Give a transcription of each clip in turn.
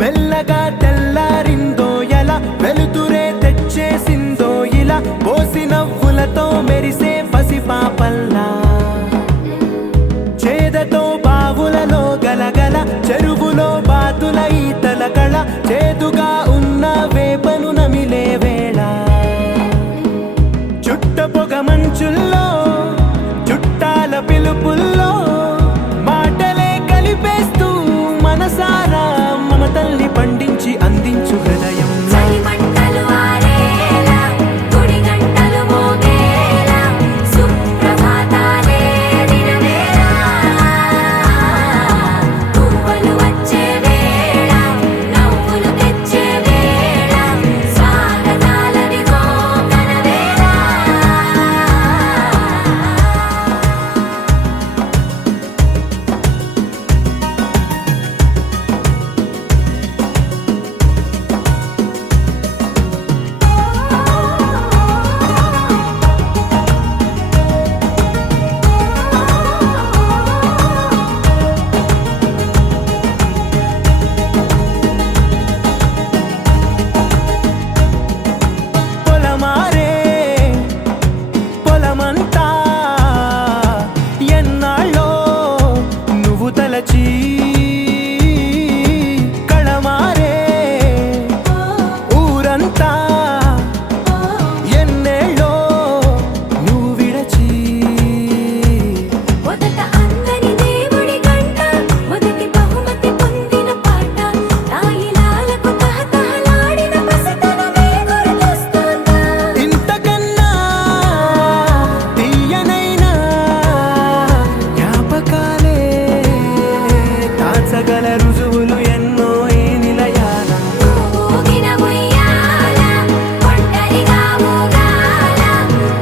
మెల్లగా తెల్లారిందో ఎలా వెలుతురే తెచ్చేసిందో ఇలా పోసి నవ్వులతో మెరిసే పసిపాపల్లా చేదతో బావులలో గలగల చెరువులో బాతుల ఈతల కళ చేదుగా ఉన్న వేపను నమిలే వేళ చుట్ట పొగ మంచుల్లో చుట్టాల పిలుపుల్లో మాటలే కలిపేస్తూ మనసారా మమతల్ని పండించి అందించు హృదయం కళమారే ఊరంతా ఎన్నేళ్ళో నువ్వు విడచి మొదట అందని దేవుడి గంట మొదటి బహుమతి పొందిన పాట తాయిలాలకు తహతహలాడిన పసితనమే గుర్తొస్తుందా ఇంతకన్నా తీయనైనా జ్ఞాపకాలే దాచగల రుజువులు ఎన్నో ఈ నిలయాల ఊగిన ఉయ్యాల ఒంటరిగా ఊగాల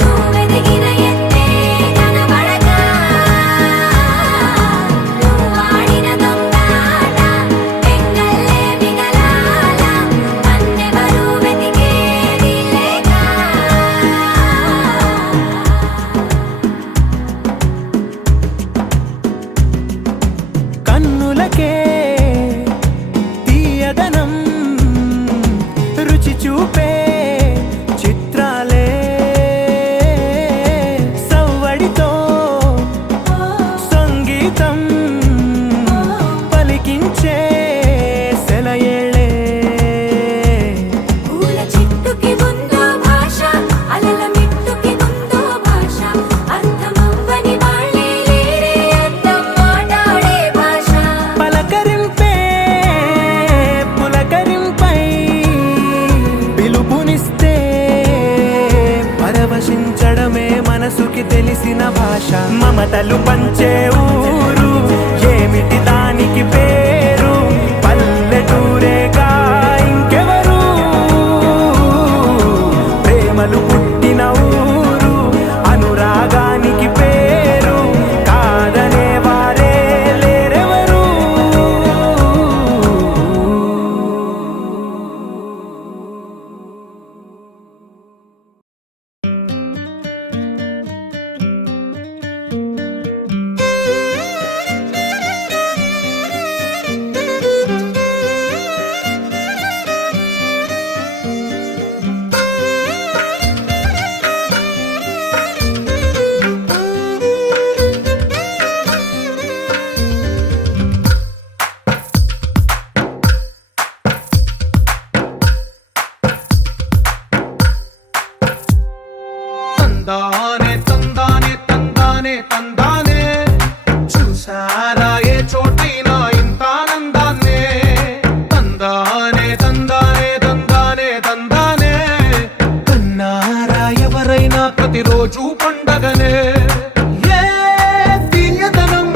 నువ్వెదిగిన ఎత్తే కనబడక నువ్వాడిన దొంగాట పెంగల్లే మిగలాల నన్నెవరూ వెతికేది లేక కన్నులకే తీయదనం రుచి చూపే చిత్రాలే సవ్వడితో సంగీతం పలికించే సెలయేళ్ళే పూల చెట్టుకి ఉందో భాష అలల మిట్టుకి ఉందో భాష అర్థమవ్వని వాళ్ళే లేరే అర్థం మాట్లాడే భాష పలకరింపే పులకరింపై పిలుపునిస్తే పరవశించడమే మనసుకి తెలిసిన భాష మమతలు పంచే ఊరు ఏమిటి దానికి పేరు పల్లెటూరేగా ఇంకెవరు ప్రేమలు పుట్టిన ఊరు అనురాగానికి పేరు కాదనే వారే లేరెవరు తందానే తందానే తందానే తందానే చూసారా ఏ చోటైనా ఇంత ఆనందాన్నే తందానే తందానే తందానే తందానే కన్నారా ఎవరైనా ప్రతిరోజు పండగనే ఏ తీయదనం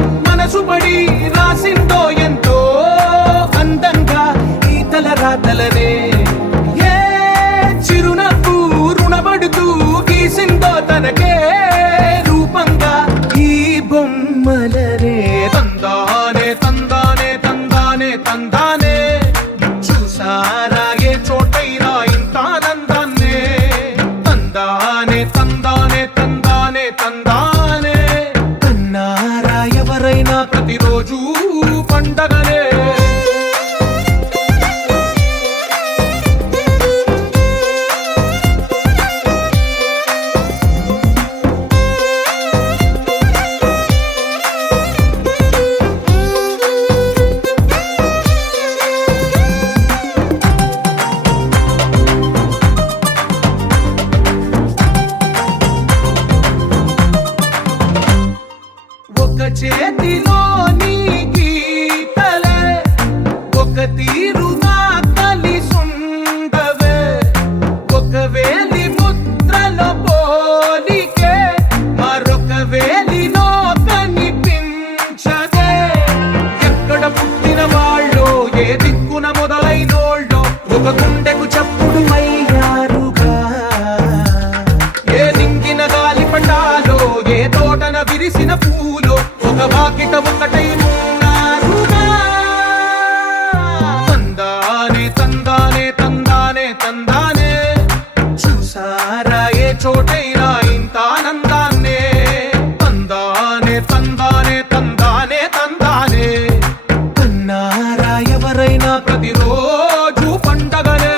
చేతిలోని గీతలే ఒక తీరుగా కలిసుండవే ఒక వేలి ముద్రలో పోలికే మరొక వేలిలో కనిపించదే ఎక్కడ పుట్టిన వాళ్ళో ఏ దిక్కున మొదలైనోళ్ళో ఒక గుండెకు చప్పుడు అయ్యారుగా ఏ నింగిన గాలి పటాలో ఏ తోటన విరిసిన పూలో ఒక వాకిట ఒకటై ఉన్నారుగా తందానే తందానే తందానే తందానే చూసారా ఏ చోటైనా ఇంత ఆనందాన్నే తందానే తందానే తందానే తందానే కన్నారా ఎవరైనా ప్రతిరోజు పండగనే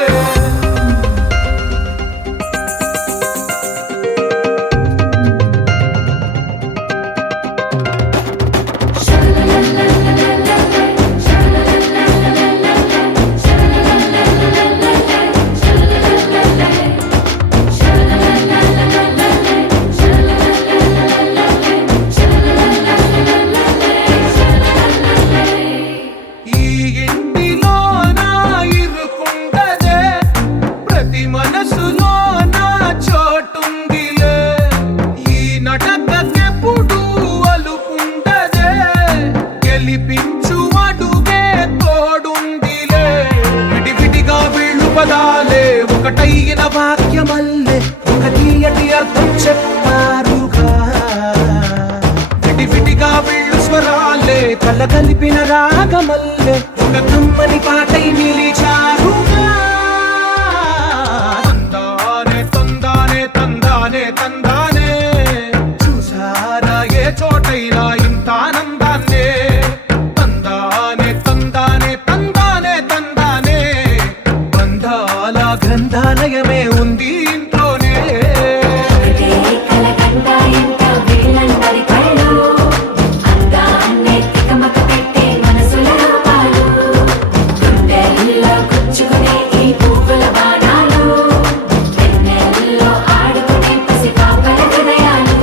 ఈ ఇంటిలో నా ఇరుకుండదే ప్రతి మనసులో నా చోటుందిలే ఈ నటకెప్పుడు అలుకుండదే గెలిపించు అడుగే తోడుందిలే విడివిడిగా వీళ్ళు పదాలే ఒకటైన వాక్యమల్లే ఒక తీయటి అర్థం చెప్పారుగా విడివిడిగా వీళ్ళు స్వరాలే కల కలిపిన రాగమల్లే ఒక కమ్మని పాటై నిలిచారుగా తందానే తందానే తందానే తందానే చూసారా ఏ చోటైనా ఇంత ఆనందాన్నే తందానే తందానే తందానే తందానే బంధాల గ్రంథాలయమే ఉంది ఇంట్లోనే ఒకటే కలగంట ఇంట వీళ్ళందరి కళ్ళు అందాన్నే తికమక పెట్టే మనసుల రూపాలు గుండెల్లో గుచ్చుకునే ఈ పువ్వుల బాణాలు వెన్నెల్లో ఆడుకునే పసిపాపల హృదయాలు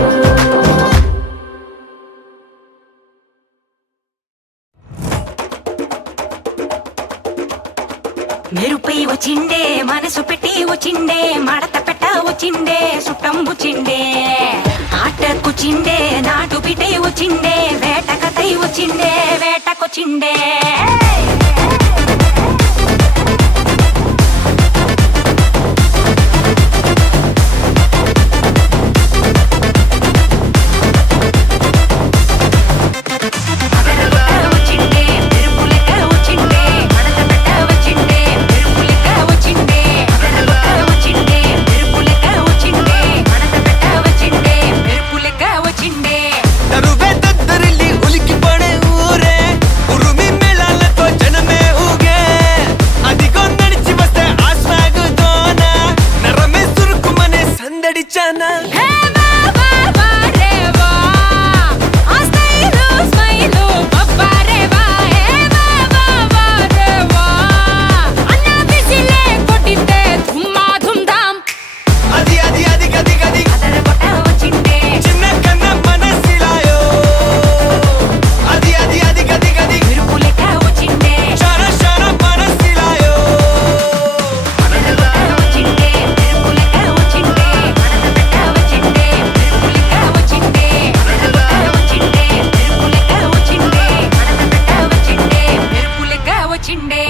మెరుపై వచ్చిండే మనసు పెట్టి వచ్చిండే మడత పెట్ట వచ్చిండే సుట్టం వచ్చిండే ఆటకుచిండే నాటు పిటే వచ్చిండే వేట కథై వచ్చిండే వేటకొచ్చిండే వచ్చిండే మెరుపులెక్క వచ్చిండే మడత పెట్ట వచ్చిండే మెరుపులెక్క వచ్చిండే వచ్చిండే మెరుపులెక్క వచ్చిండే మడత పెట్ట వచ్చిండే మెరుపులెక్క వచ్చిండే తరువే దద్దరిల్లి ఉలికిపడే ఊరే ఉరుమి మేళాలతో జనమే ఊగే అదిగో నడిచి వస్తే ఆ స్వాగు దోన నరమే సురుకుమనే సందడిచానా హే బాబా బారేవా ఆ స్టైలు స్మైలు బబ్బారేవా హే బాబా బారేవా అన్న బిసిలే కొట్టితే ధుమ్మా ధుమ్ధాం అది అది అది గది గది అదర కొట్ట వచ్చిండే చిన్న కన్న మనసిలాయో అది అది అది గది గది మెరుపులెక్క వచ్చిండే షర షర మనసిలాయో వచ్చిండే మెరుపులెక్క వచ్చిండే మడత పెట్ట వచ్చిండే మెరుపులెక్క వచ్చిండే వచ్చిండే మెరుపులెక్క వచ్చిండే మడత పెట్ట వచ్చిండే మెరుపులెక్క వచ్చిండే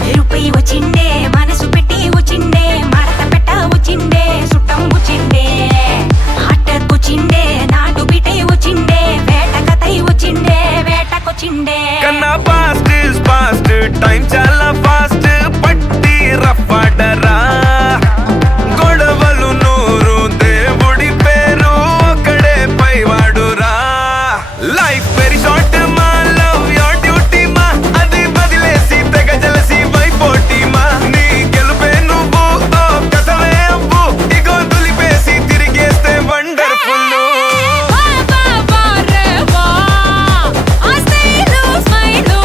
మెరుపై వచ్చిండే మనసు పెట్టి వచ్చిండే మడత పెట్ట వచ్చిండే సుట్టం వచ్చిండే ఆటకొచ్చిండే నాటు బిటే వచ్చిండే వేట కథై వచ్చిండే వేటకొచ్చిండే కన్నా పాస్ట్ ఇస్ పాస్ట్ టైం చాలా ఫాస్ట్ పట్టి రఫాడరా గొడవలు నూరు దేవుడి పేరు ఒక్కడే పైవాడురా లైఫ్ వెరీ షార్ట్ మా లవ్ యోర్ డ్యూటీ మా అది వదిలేసి తెగ జలసి వైపోటీ మా నీ గెలుపే నువ్వు ఓ కథవే అవ్వు ఇగో దులిపేసి తిరిగేస్తే వండర్ఫుల్ బాబా బారేవా ఆ స్టైలు స్మైలు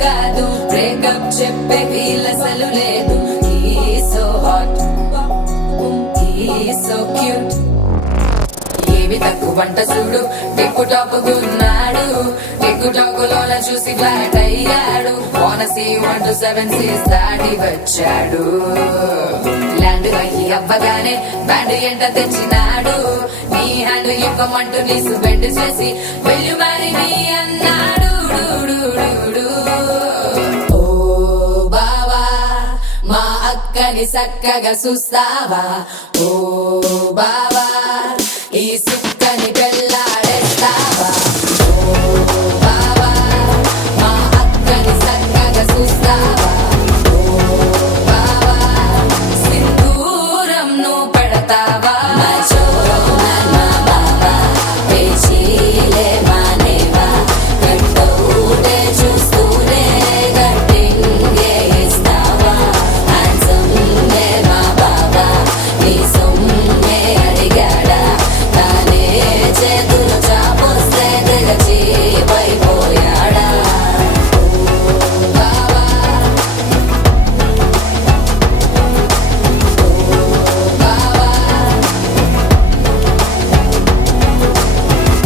కాదు బ్రేకప్ చెప్పే వీల్ అసలు లేదు He's so hot He's so cute ఏవి తక్కువంట చూడు టిక్కు టాప్ గున్నాడు టిక్కు టాక్ లోన చూసి ఫ్లాట్ అయ్యాడు వానసీ 1 to 7 సీస్ దాటి వచ్చాడు ల్యాండ్ అయ్యి అవ్వగానే బ్యాండ్ ఎంట తెచ్చినాడు నీ హ్యాండ్ ఇవ్వమంటూ నీసు బెండ్ చేసి వెళ్ళు మరి నీ అన్నాడు డు, డు, డు, డు. ఓ బావా మా అక్కని చక్కగా చూస్తావా ఓ బావా ఈ సుక్కని పెళ్ళాడేస్తావా ఓ బావా మా అక్కని చక్కగా చూస్తావా ఓ బావా సింధూరం నువ్వు పెడతావా మచోరో మా బావా పేచీలే మానేవా కట్టౌటే చూస్తూనే కట్టింగే ఇస్తావా హ్యాండ్సమ్ నే మా బావా నీ సొమ్మే అడిగాడా తానే చేతులు చాపొస్తే తెగచి పైపోయాడా ఓ బావా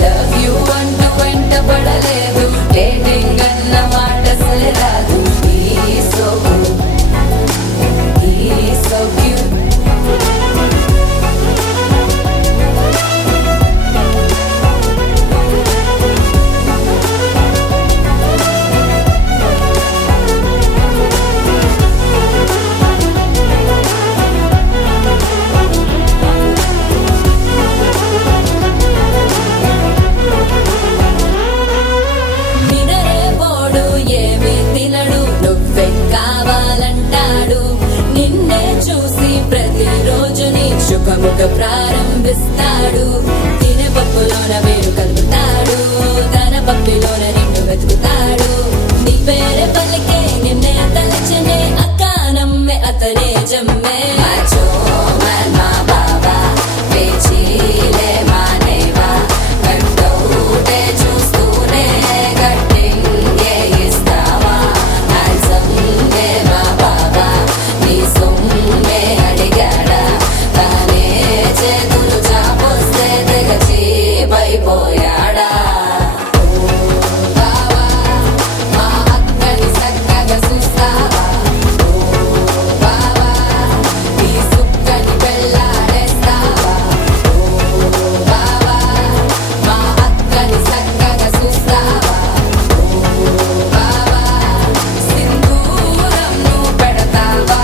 లవ్ యూ అంటూ వెంట పడలేదు డేటింగ్ అన్న మాట అసలు రాదు He's so good He's so cute నినరేపోడు ఏమి తినడు నువ్వే కావాలంటాడు నిన్నే చూసి ప్రతిరోజు నీ చుకముక ప్రారంభిస్తాడు తినే పప్పులోన వేరు కలుపుతాడు తన పప్పిలోన నిన్ను వెతుకుతాడు నీ పేరే పలికే నిన్నే తలచనే అక్క నమ్మే అతనే జమ్మే మాచో మా బాబా పేచీలే మానేవా కట్టౌటే చూస్తూనే కట్టింగే ఇస్తావా హ్యాండ్సమ్ నే మా బాబా నీ సొమ్మే అడిగాడా తానే చేతులు చాపొస్తే తెగచి పైపోయాడా ఓ బావా మా అక్కని చక్కగా చూస్తావా ఓ బావా ఈ సుక్కని పెళ్ళాడేస్తావా ఓ బావా మా అక్కని చక్కగా చూస్తావా ఓ బావా సింధూరం నువ్వు పెడతావా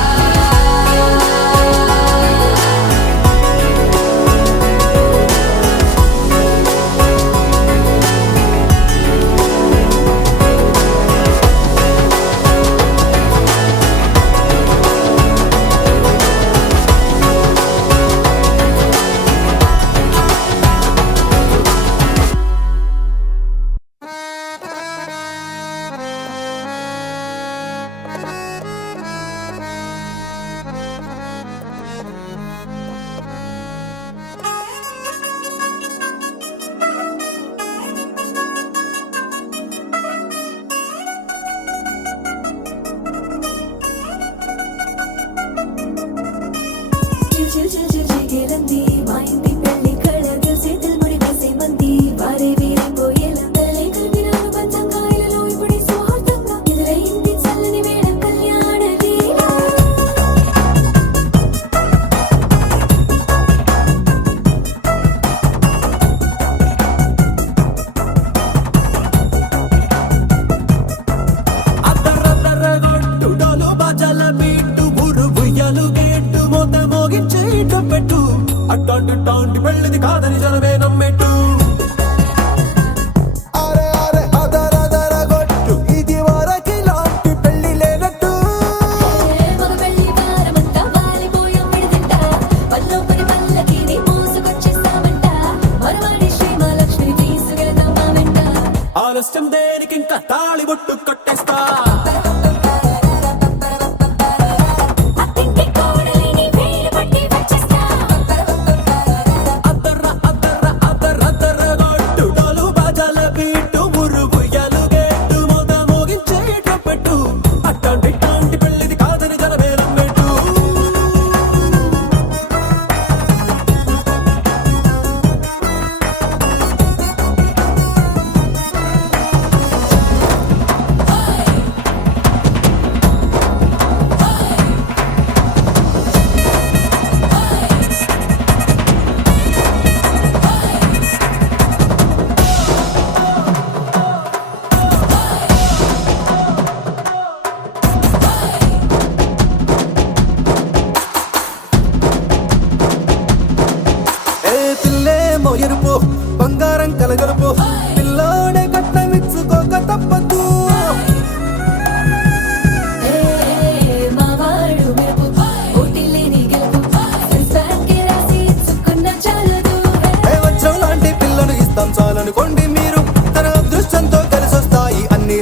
చిల్ చిల్ చిల్ చిల్ చిగేలంది మా ఇంటి పెళ్లి కళగా చేతులు ముడి వేసే మంది వారే వీరే పోయేలా తలే కలిపిన అనుబంధంగా ఇలలో ఇప్పుడే సౌహార్దంగా ఎదురైంది చల్లని వేళ కళ్యాణ లీల అద్దరద్దరగొట్టు డోలు బాజాల బీటు ఊరు ఉయ్యాలు గేట్టు మోత మోగించే ఇటు పెట్టు అట్టాంటి టాంటి పెళ్ళిది కాదని జనమే నమ్మెట్టు అరే అరే అదరదరగొట్టు ఇది వరకి లాంటి పెళ్లి లేనట్టు మగ పెళ్లి వారమంతా వాలిపోయాం విడిదింట పల్లోపరి పల్లకిని మోసుకొచ్చేస్తామంట మరవాడి శ్రీమహాలక్ష్మిని తీసుకెళ్తాం మా వెంట ఆలస్యం దేనికి ఇంకా తాళి బొట్టు కట్టేస్తా అత్తింటి కోడలిని వేలు పట్టి వచ్చేస్తా అద్దర్ర అద్దర్ర అద్దరద్దరగొట్టు డోలు బాజాల బీటు ఊరు ఉయ్యాలు గేట్టు మోత మోగించే ఇటు పెట్టు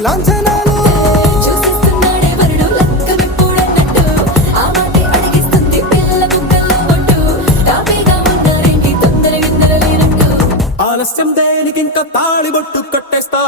లాంఛనాలు చూసేస్తున్నాడే వరుడు లక్క విప్పుడన్నట్టు ఆ మాటే అడిగిస్తుంది పిల్ల బుగ్గల్లో పట్టు తాపీగా ఉన్నారేంటి తొందర విందర లేనట్టు ఆలస్యం దేనికి ఇంకా తాళిబొట్టు కట్టేస్తా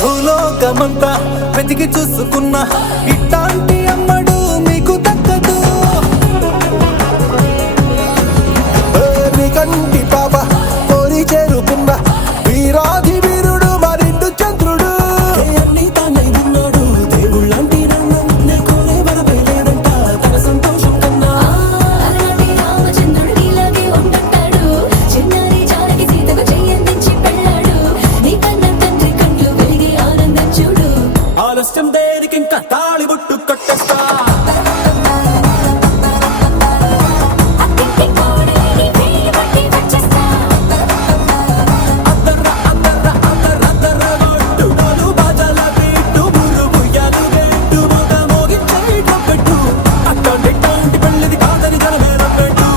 భూలోకమంతా వెతికి చూసుకున్నా ఇట్లాంటి అమ్మడు మీకు దక్కదు నీ కంటి పాప కోరి చేరుకున్న వీరాధి వీరుడు మరిండు చంద్రుడు అన్ని తానై ఉన్నాడు దేవుళ్ళంటి నన్ను కోరే వరపై లేడంట తన సంతోషం కన్నా అలాంటి రామచంద్రుడు నీలాగే ఉండంటాడు చిన్నారి జానకి సీతకు చెయ్యందించి పెళ్ళాడు నీ కన్న తండ్రి కండ్లు వెలిగి ఆనందం చూడు ఆలస్యం దేనికి ఇంకా తాళిబొట్టు కట్టేస్తా అత్తింటి కోడలిని వేయి పట్టి వచ్చేస్తా అద్దర్ర అద్దర్ర అద్దర్ర అద్దర్ర గొట్టు డోలు బాజాల బీటు బుర్రు బుయ్యాలు గెట్టు మొగ మోగించేట పెట్టు అట్టంటి టాంటి పెళ్ళిది కాదని జనమేరం పెట్టు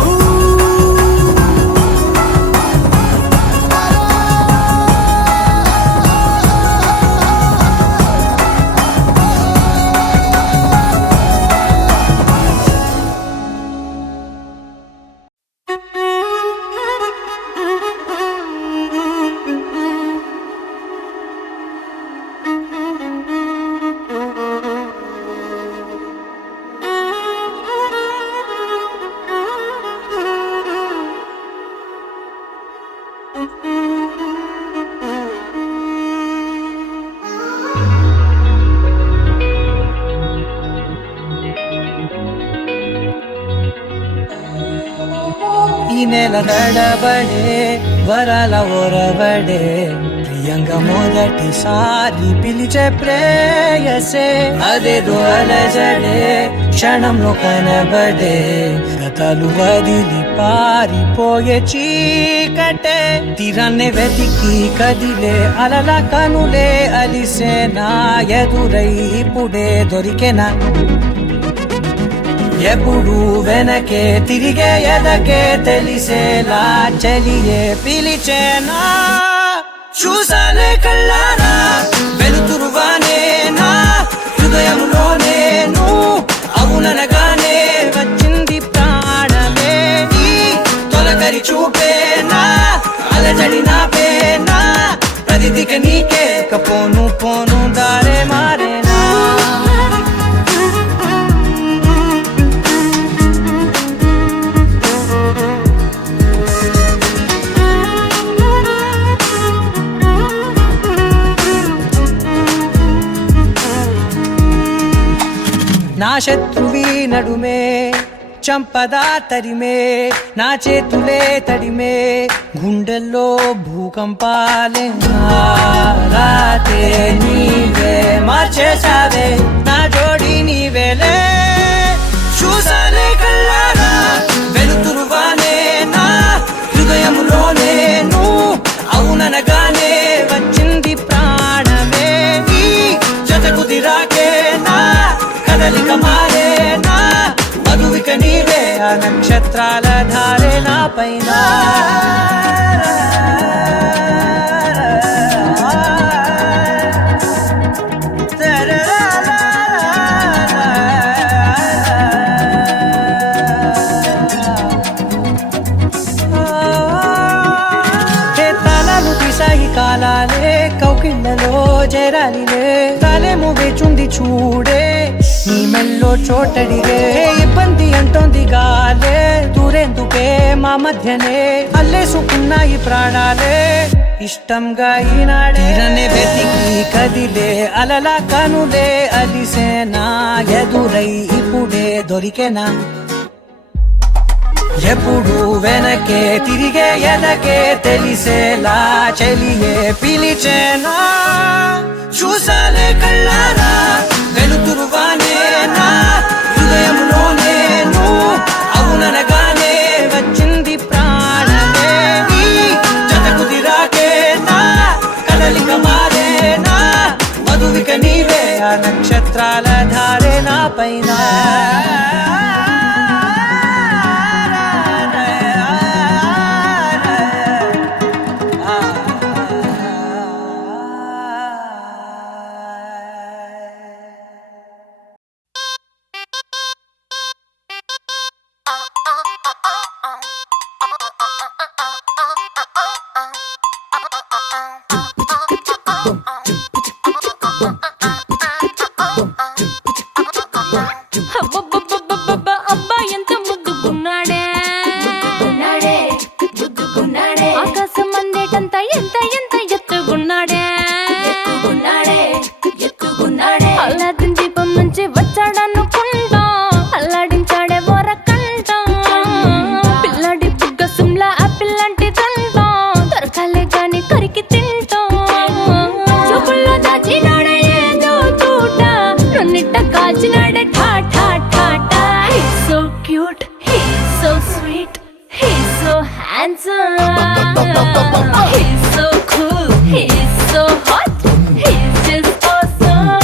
ఈ నెల నడబడే వరాల ఒరబడే ప్రియంగా మొదటిసారి పిలిచే ప్రేయసే అదేదో అలజడే క్షణంలో కనబడే గతాలు వదిలి పారిపోయే చీకటే తీరాన్నే వెతికి కదిలే అలల కనులే అలిసే నా ఎదురై ఇప్పుడే దొరికెనా ఎప్పుడు వెనకే తిరిగే ఎదకే తెలిసేలా చెలియే పిలిచేనా చూసానే కళ్ళారా వెలుతురువానే నా హృదయంలోనే అవుననగానే వచ్చింది ప్రాణమే నీ తొలకరి చూపేనా అలజడి నాపేనా ప్రతిదిక నీకే పోను పోను దారే మారేనా నా శత్రువి నడుమే చంపదా తరిమే నా చేతులే తడిమే గుండెల్లో భూకంపాలే రాతే నీవే మార్చేసావే నా జోడి నీవేలే చూసానే కళ్ళారా వెలుతురువానే నా హృదయంలోనే అవుననగానే వచ్చింది ప్రాణమే నీ జతకు దిరాకే నా కదలిక మారేనా మధువిక నీవే ఆ నక్షత్రాల ధారే నా పైన తలాలు తీసాయి కాలాలే కౌకిళ్ళలో చేరాలిలే తాలేమో వేచుంది చూడే నీ మెల్లో చోటడిగే ఇబ్బంది అంటోంది గాలే దూరేందుకే మా మధ్యనే అల్లేసుకున్నాయి ప్రాణాలే ఇష్టంగా ఈనాడే తీరనే వెతికి కదిలే అలలా కనులే అలిసేనా ఎదురై ఇప్పుడే దొరికెనా ఎప్పుడు వెనకే తిరిగే ఎదకే తెలిసేలా చెలియే పిలిచేనా చూసాలే కళ్ళారా వెలుతురువానే నా హృదయంలోనే అబ్బబ్బబ్బబ్బబ్బ, అబ్బా ఎంత ముద్దుకున్నాడే ఆకాశం అందేటంత ఎంత ఎంత ఎత్తుకున్నాడే అల్లాదిన్ దీపం నుంచి వచ్చాడనుకుంటా అల్లాడించాడే ఓరకంట పిల్లాడి బుగ్గ సిమ్లా ఆపిల్ లాంటి తంట దొరకాలే గాని కరికి తింటా చూపుల్లో దాచినాడే ఏదో తూట నన్నిట్ట కాచినాడే ఠా ఠా ఠా ఠా He's so cute, he's so sweet, he's so handsome, he's so cool, he's so hot, he's just awesome.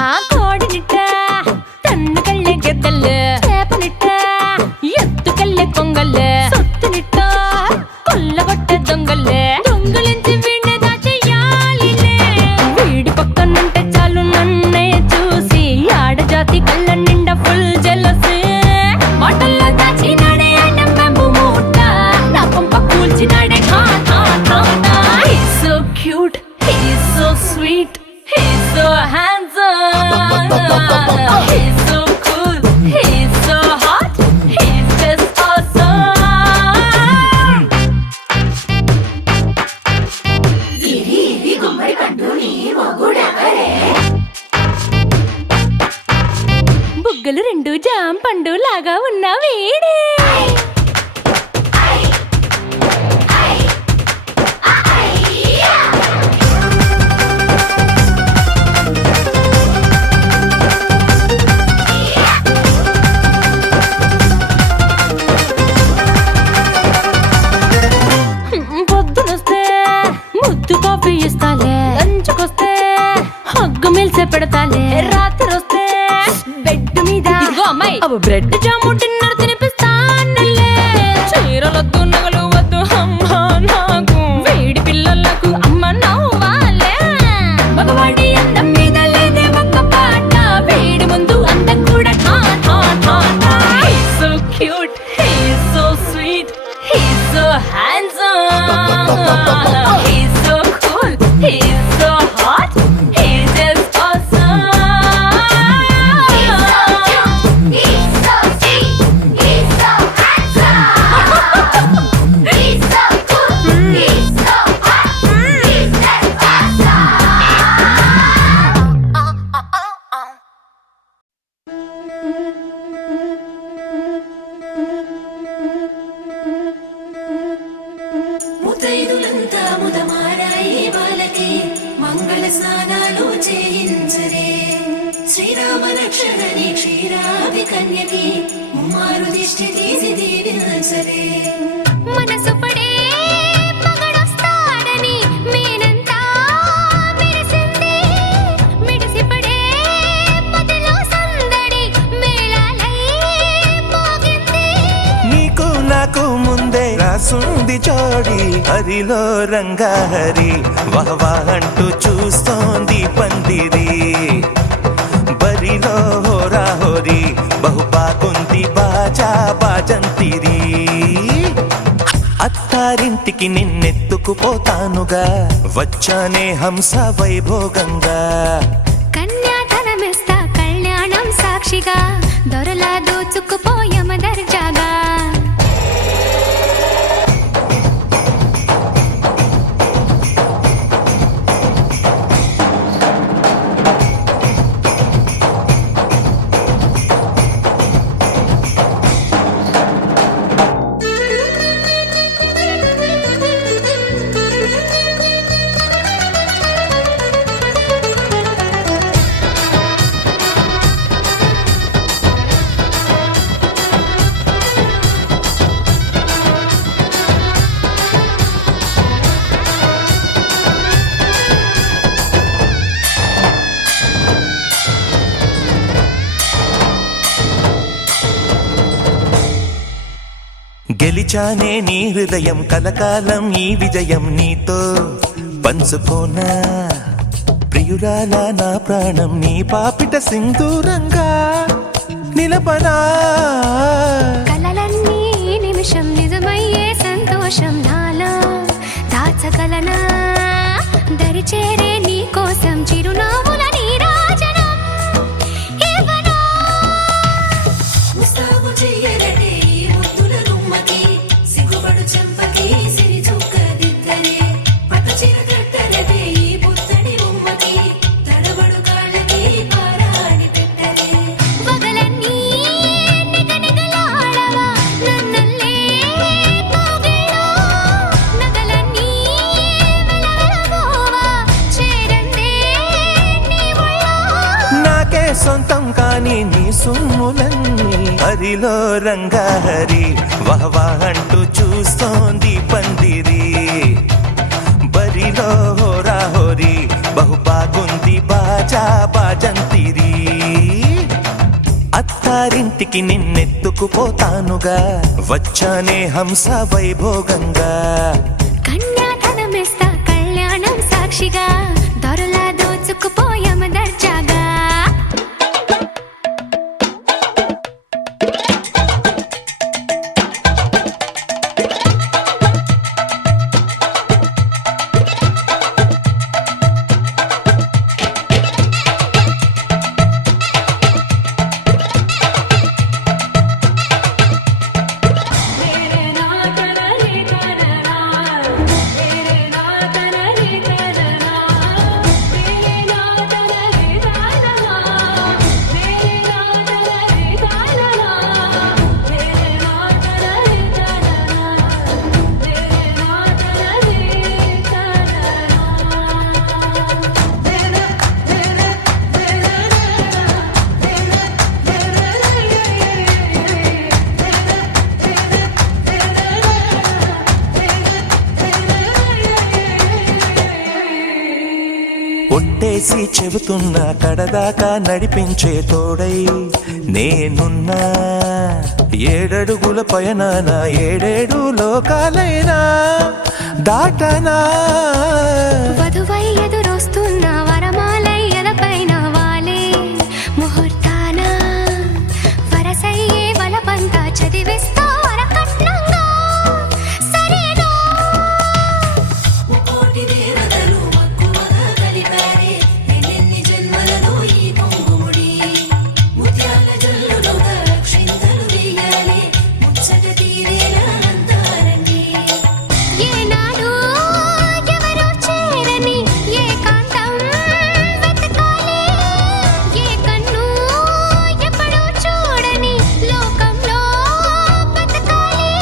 ఆ కోడినిట్ట తన్ను కళ్ళే గెద్దలు చేపనిట్ట ఎత్తుకెళ్ళే కొంగల్లే సొత్తునిట్ట కొల్లగొట్టే దొంగల్లే దొంగలించి వీణ్ణి దాచేయాలిలే వీడి పక్కనుంటే చాలు నన్నే చూసి ఆడజాతి కళ్ళ నిండా ఫుల్ జెలసీ మాటల్లో దాచినాడే ఐటమ్ బాంబు మూట నా కొంప కూల్చినాడే ఠా ఠా ఠా ఠా He's so cute, he's so sweet, he's so handsome, he's so cool, he's so hot, he's just awesome. బుగ్గలు రెండు జామ పండు లాగా ఉన్న వీడే పొద్దునొస్తే ముద్దు కాఫీ ఇస్తాలే లంచుకొస్తే హగ్గు మిల్సే పెడతాలే రాత్రి వస్తే బెడ్ మీద అమ్మాయి బ్రెడ్ జాము డిన్నర్ తినిపిస్తానులే చీరలొద్దు నగలు వద్దు అమ్మా నాకు వేడి పిల్లలకు అమ్మ నవ్వాలే మగవాడి అందం మీద లేదే ఒక్క పాట వేడి ముందు అందం కూడా ఠా ఠా ఠా ఠా He's so cute, he's so sweet, he's so handsome, he's so cool, he's so hot, he's just awesome. He's so sweet, he's so handsome, he's so cool, he's so hot, he's just awesome. ముతైదులంతా ముదమారాయి వాళ్ళకి మంగళ స్నానాలు చేయించరే శ్రీరామ రక్షణని క్షీరాభి కన్యకి ముమ్మారు దిష్టి తీసి దీవించరే మనసు పడే మగడొస్తాడని మేనంతా మెరిసింది మిడిసి పడే మదిలో సందడి మేళాలై మోగింది నీకు నాకు ముందే రాసుంది జోడి హరిలో రంగాహరి వహవా అంటూ చూస్తోంది పందిరి బరిలో హోరా హోరి బహు బాగుంది బాజా బాజంతిరి అత్తారింటికి నిన్నెత్తుకుపోతానుగా వచ్చానే హంస వైభోగంగా కన్యాధనమిస్తా కళ్యాణం సాక్షిగా దొరలా దోచుకుపోయమ దర్జాగా గెలిచానే నీ హృదయం కలకాలం ఈ విజయం నీతో పంచుకోనా ప్రియురాల నా ప్రాణం నీ పాపిట సింధూరంగా నిలపనా కలలన్నీ నిమిషం నిజమయ్యే సంతోషం నాలో దాచగలనా దరిచేరే నీ కోసం చిరునవ్వుల నీరాజనం ఇవ్వనా ముస్తాబు చెయ్యరటే ఈ ముద్దుల గుమ్మకి సిగ్గుపడు చెంపకి సిరి చుక్క దిద్దరే పట్టు చీర కట్టరటే ఈ బుత్తడి ఉమ్మకి తడబడు కాళ్ళకి పారాడి పెట్టరే పగలన్నీ నిగనిగలాడవా నన్నల్లే కోగిలో నగలన్నీ వెలవెలబోవా చేరందే నీ ఒళ్ళో నాకే సొంతం కాని నీ సొమ్ములన్నీ హరిలో రంగాహరి వహవా అంటూ చూస్తోంది పందిరి బరిలో హోరా హోరి బహు బాగుంది బాజా బాజంతిరి అత్తారింటికి నిన్నెత్తుకుపోతానుగా వచ్చానే హంస వైభోగంగా కన్యాధనమిస్తా కళ్యాణం సాక్షిగా దొరలా దోచుకుపోయామ దర్జాగా ఒట్టేసి చెబుతున్నా కడదాకా నడిపించే తోడై నేనున్నా ఏడడుగుల పయనాన ఏడేడు లోకాలైనా దాటనా వధువై ఎదురొస్తున్న వరమాలై ఎదపైన వాలే ముహూర్తాన వరసయ్యే వలపంతా చదివిస్తా వరకట్నంగా సరేనా ముకోటి దేవతలు మక్కువగా కలిపారే ఎన్నెన్ని జన్మలలో ఈ పొంగుముడి ముత్యాల జల్లులుగా అక్షింతలు వేయాలి ముచ్చట తీరేలా అంతారండి ఏనాడు ఎవరో చేరని ఏకాంతం వెతకాలి ఏ కన్ను ఎప్పుడూ చూడని లోకంలో బతకాలి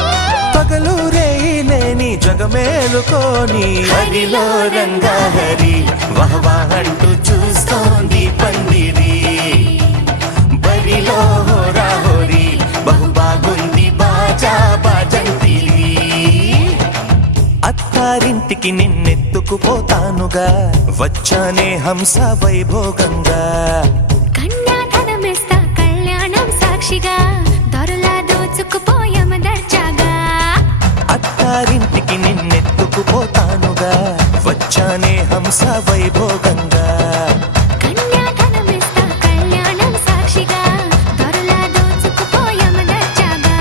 పగలు రేయిలేని జగమేలుకోని హరిలో రంగాహరి వహవా అంటూ చూస్తోంది పందిరి బరిలో హోరా హోరి బహు బాగుంది బాజా బాజంతిరి అత్తారింటికి నిన్నెత్తుకుపోతానుగా వచ్చానే హంస వైభోగంగా కన్యాధనమిస్తా కళ్యాణం సాక్షిగా దొరలా దోచుకుపోయామ దర్జాగా అత్తారింటికి నిన్నెత్తుకుపోతానుగా వచ్చానే హంస వైభోగంగా కన్యాధనమిస్తా కళ్యాణం సాక్షిగా దొరలా దోచుకుపోయామ దర్జాగా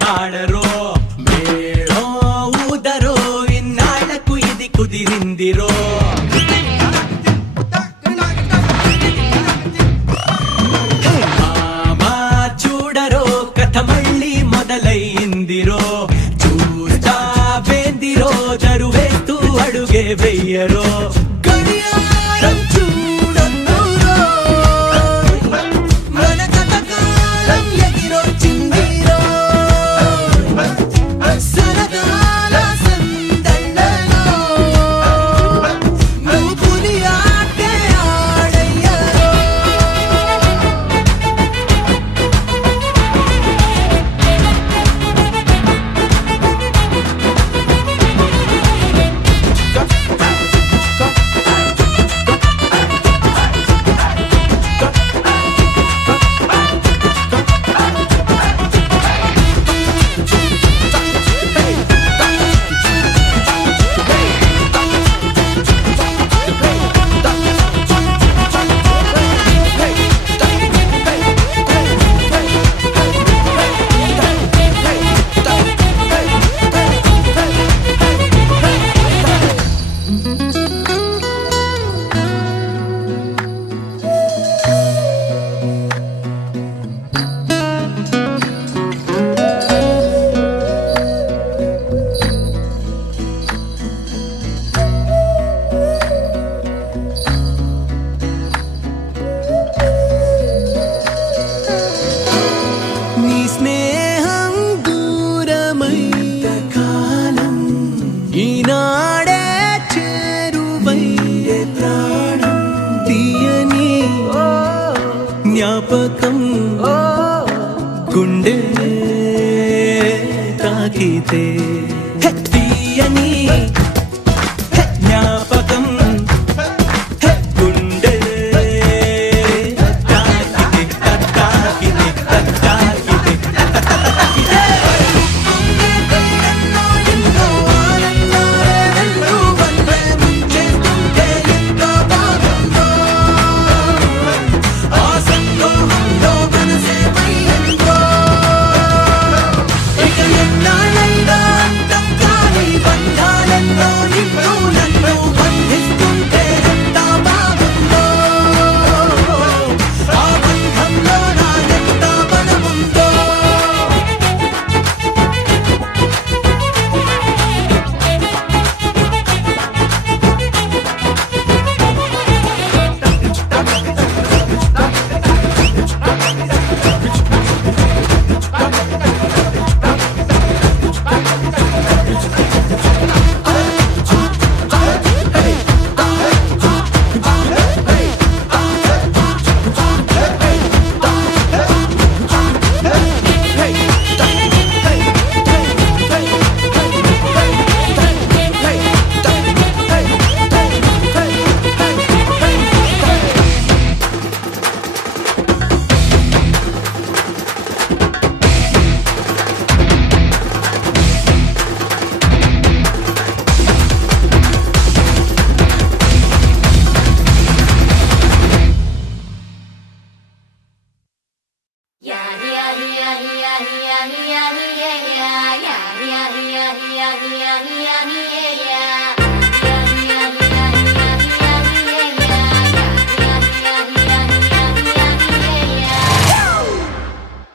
పాడరో మేళో ఊదరో ఇన్నాళ్లకు ఇది కుదిరిందిరో మామా చూడరో కథ మళ్ళీ మొదలైందిరో చూస్తా వేందిరో జరువేస్తూ అడుగే వెయ్యరో గడియారం చూడొద్దురో మన కథకాలం ఎగిరొచ్చిందిరో సరదాల సందళ్ళలో నువ్వు పులి ఆటే ఆడయ్యరో నీ స్నేహం దూరమైన కాలం ఈనాడే చేరువయ్యే ప్రాణం తీయని జ్ఞాపకం గుండె తాకితే తీయని జ్ఞాపకం గుండె తాకితే తాకితే తాకితే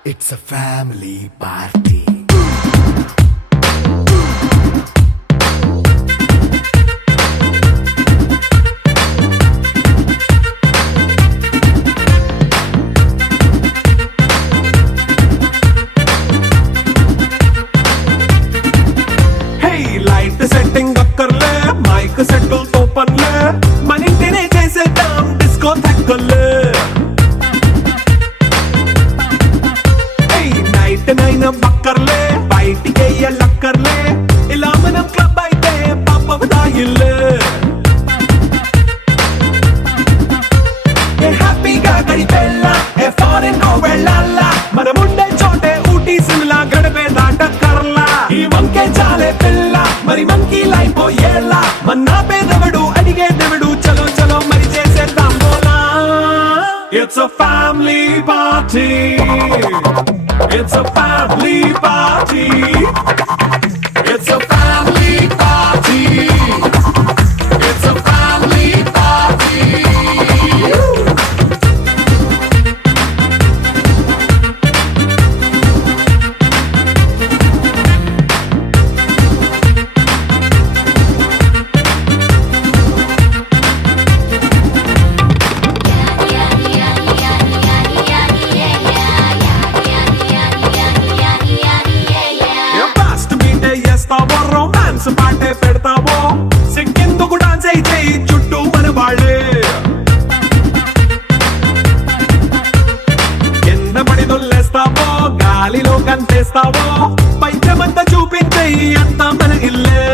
It's a family party. Hey, light setting akkarle, mic settle to panle, manintine chesedam disco thakkale. నైన బక్కర్లే బయటికి లక్కర్లే ఇలా మనం క్లబ్ అయితే పాపదాయిల్లే హ్యాపీగా గడిపెళ్ళ ఫారెన్ నో వెళ్ళాల మనముండే చోటే ఊటీ సిమ్లా గడిపే దాటక్కర్లా ఈ వంకే చాలే పిల్ల మరి మంకీ లైఫ్ ఏళ్ళ మన్నా పేదవడు అడిగే దేవుడు చలో చలో మరి చేసేద్దాం బోలా it's a family party. It's a family party. It's a family party. ముద్దే పెడతావో సిగ్గెందుకు డాన్స్ అయి చెయ్యి చుట్టూ మన వాళ్ళే కింద పడి దొల్లేస్తావో గాలిలో కంటేస్తావో పైచమంతా చూపించేయి అంతా మన ఇల్లే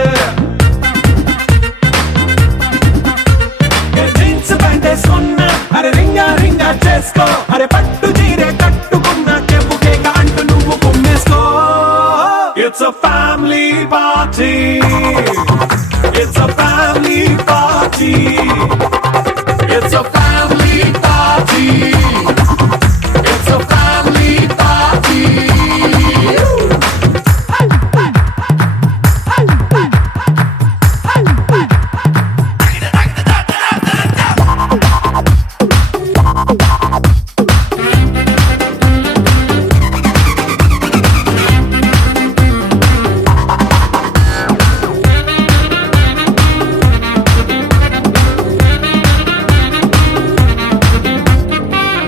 జీన్స్ ప్యాంట్ వేసుకున్నా అరే రింగా రింగా చేసుకో అరే పట్టు చీరే కట్టుకున్న చెప్పు కేక అంటూ నువ్వు కుమ్మేసుకో It's a family party. It's a family party. It's a family party. It's a family party.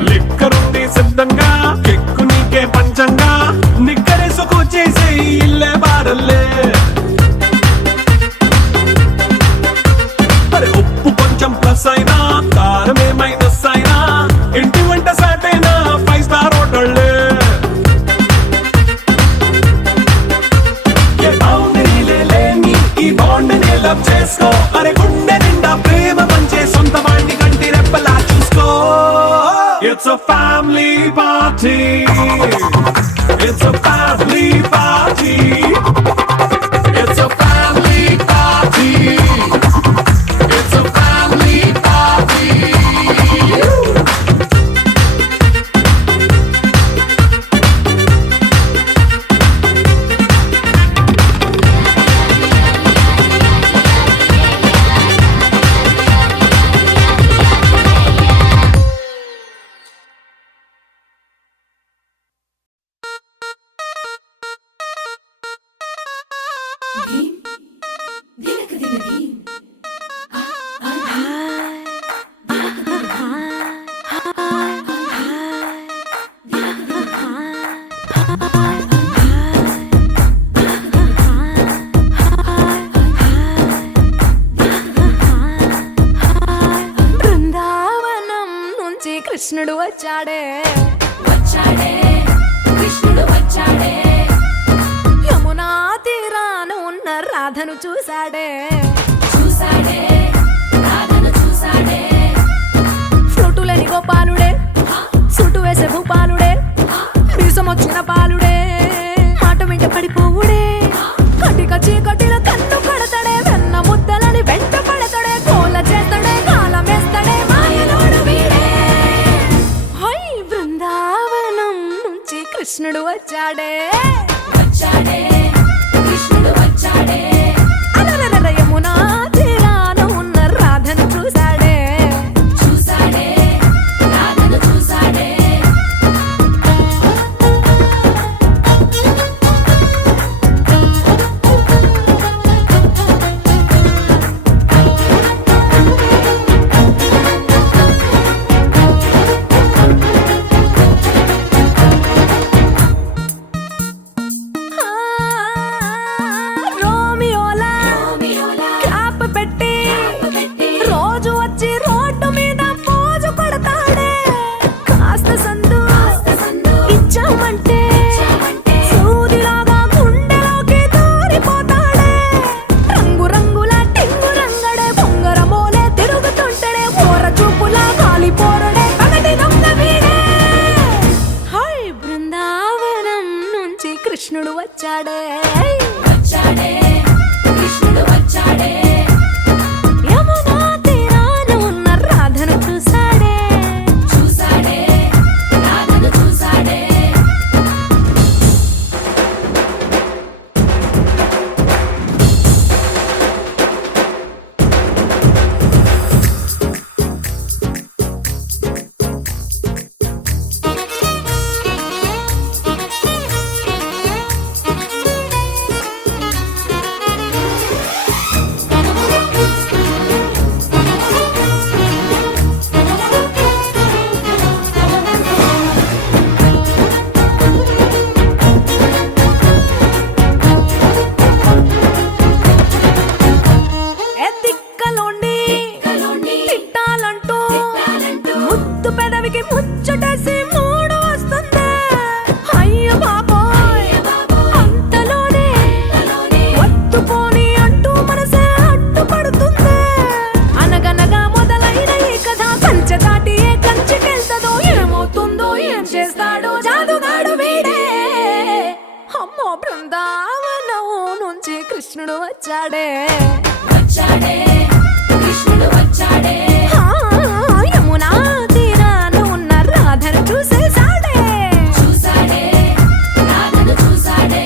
లిక్కరుంది సిద్ధంగా కెక్కు నీకే పంచంగా నిక్కరేసుకు చేసే ఇల్లే బారల్లే అరే ఉప్పు కొంచెం ప్లస్ అయినా కారమే మైనస్ అయినా ఇంటి వంట సాటైనా 5 స్టార్ హోటళ్ళే ఏ బౌండరీలే లేని ఈ బాండ్ని లవ్ చేసుకో అరే గుండె నిండా ప్రేమ పంచే సొంత వాణ్ణి కంటి రెప్పలా చూసుకో It's a family party. It's a family party. It's a family party. It's a family party. Brindavanam నుంచి కృష్ణుడు వచ్చాడే వచ్చాడే కృష్ణుడు వచ్చాడే యమునా తీరాన ఉన్న రాధను చూశాడే చూసాడే రాధను చూసాడే ఫ్లూటులేని గోపాలుడే సుటు వేసే భూపాలుడే మీసమొచ్చిన పాలుడే మాట వెంట పడిపోవుడే కటిక చీకటిలో కన్ను కడతాడే వెన్న ముద్దలని వెంట పడతాడే కోల చేస్తాడే కాలం వేస్తాడే మాయలోడు వీడే హై వచ్చాడే వచ్చాడే కృష్ణుడు వచ్చాడే ఆ, యమునా తీరాన ఉన్న రాధను చూసేసాడే చూసాడే రాధను చూసాడే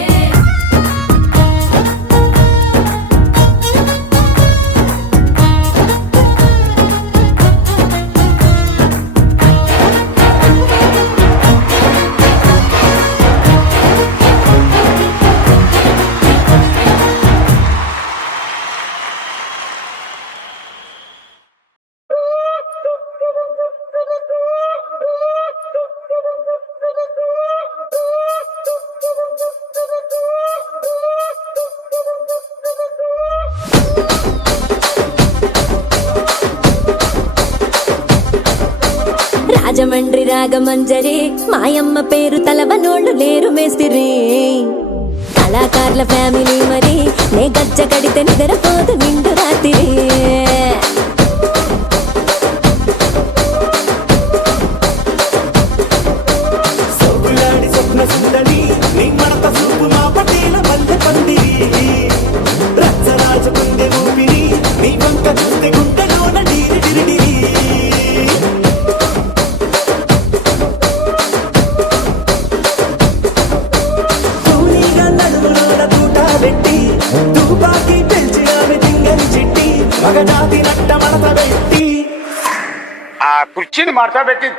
రాజమండ్రి రాగమంజరి మాయమ్మ పేరు తలవనోళ్ళు లేరు మేస్తిరి కళాకారుల ఫ్యామిలీ మరి నే గజ్జ కడితే నిద్రపోదు నిండు రాత్రి సోగులాడి స్వప్న సుందరి నీ మడత చూపు మా పటేల మల్లె పందిరి రచ్చరాజ కుందె ఊపిరి నీ వంక చూస్తే గుండెలోన డీరి డిరిడిరి కూలీగా నడుములోన తూట పెట్టి తుపాకి పెంచి ఆమె దింగని చిట్టి మగజాతి నట్ట మడత పెట్టి ఆ కుర్చీని మార్చబెట్టి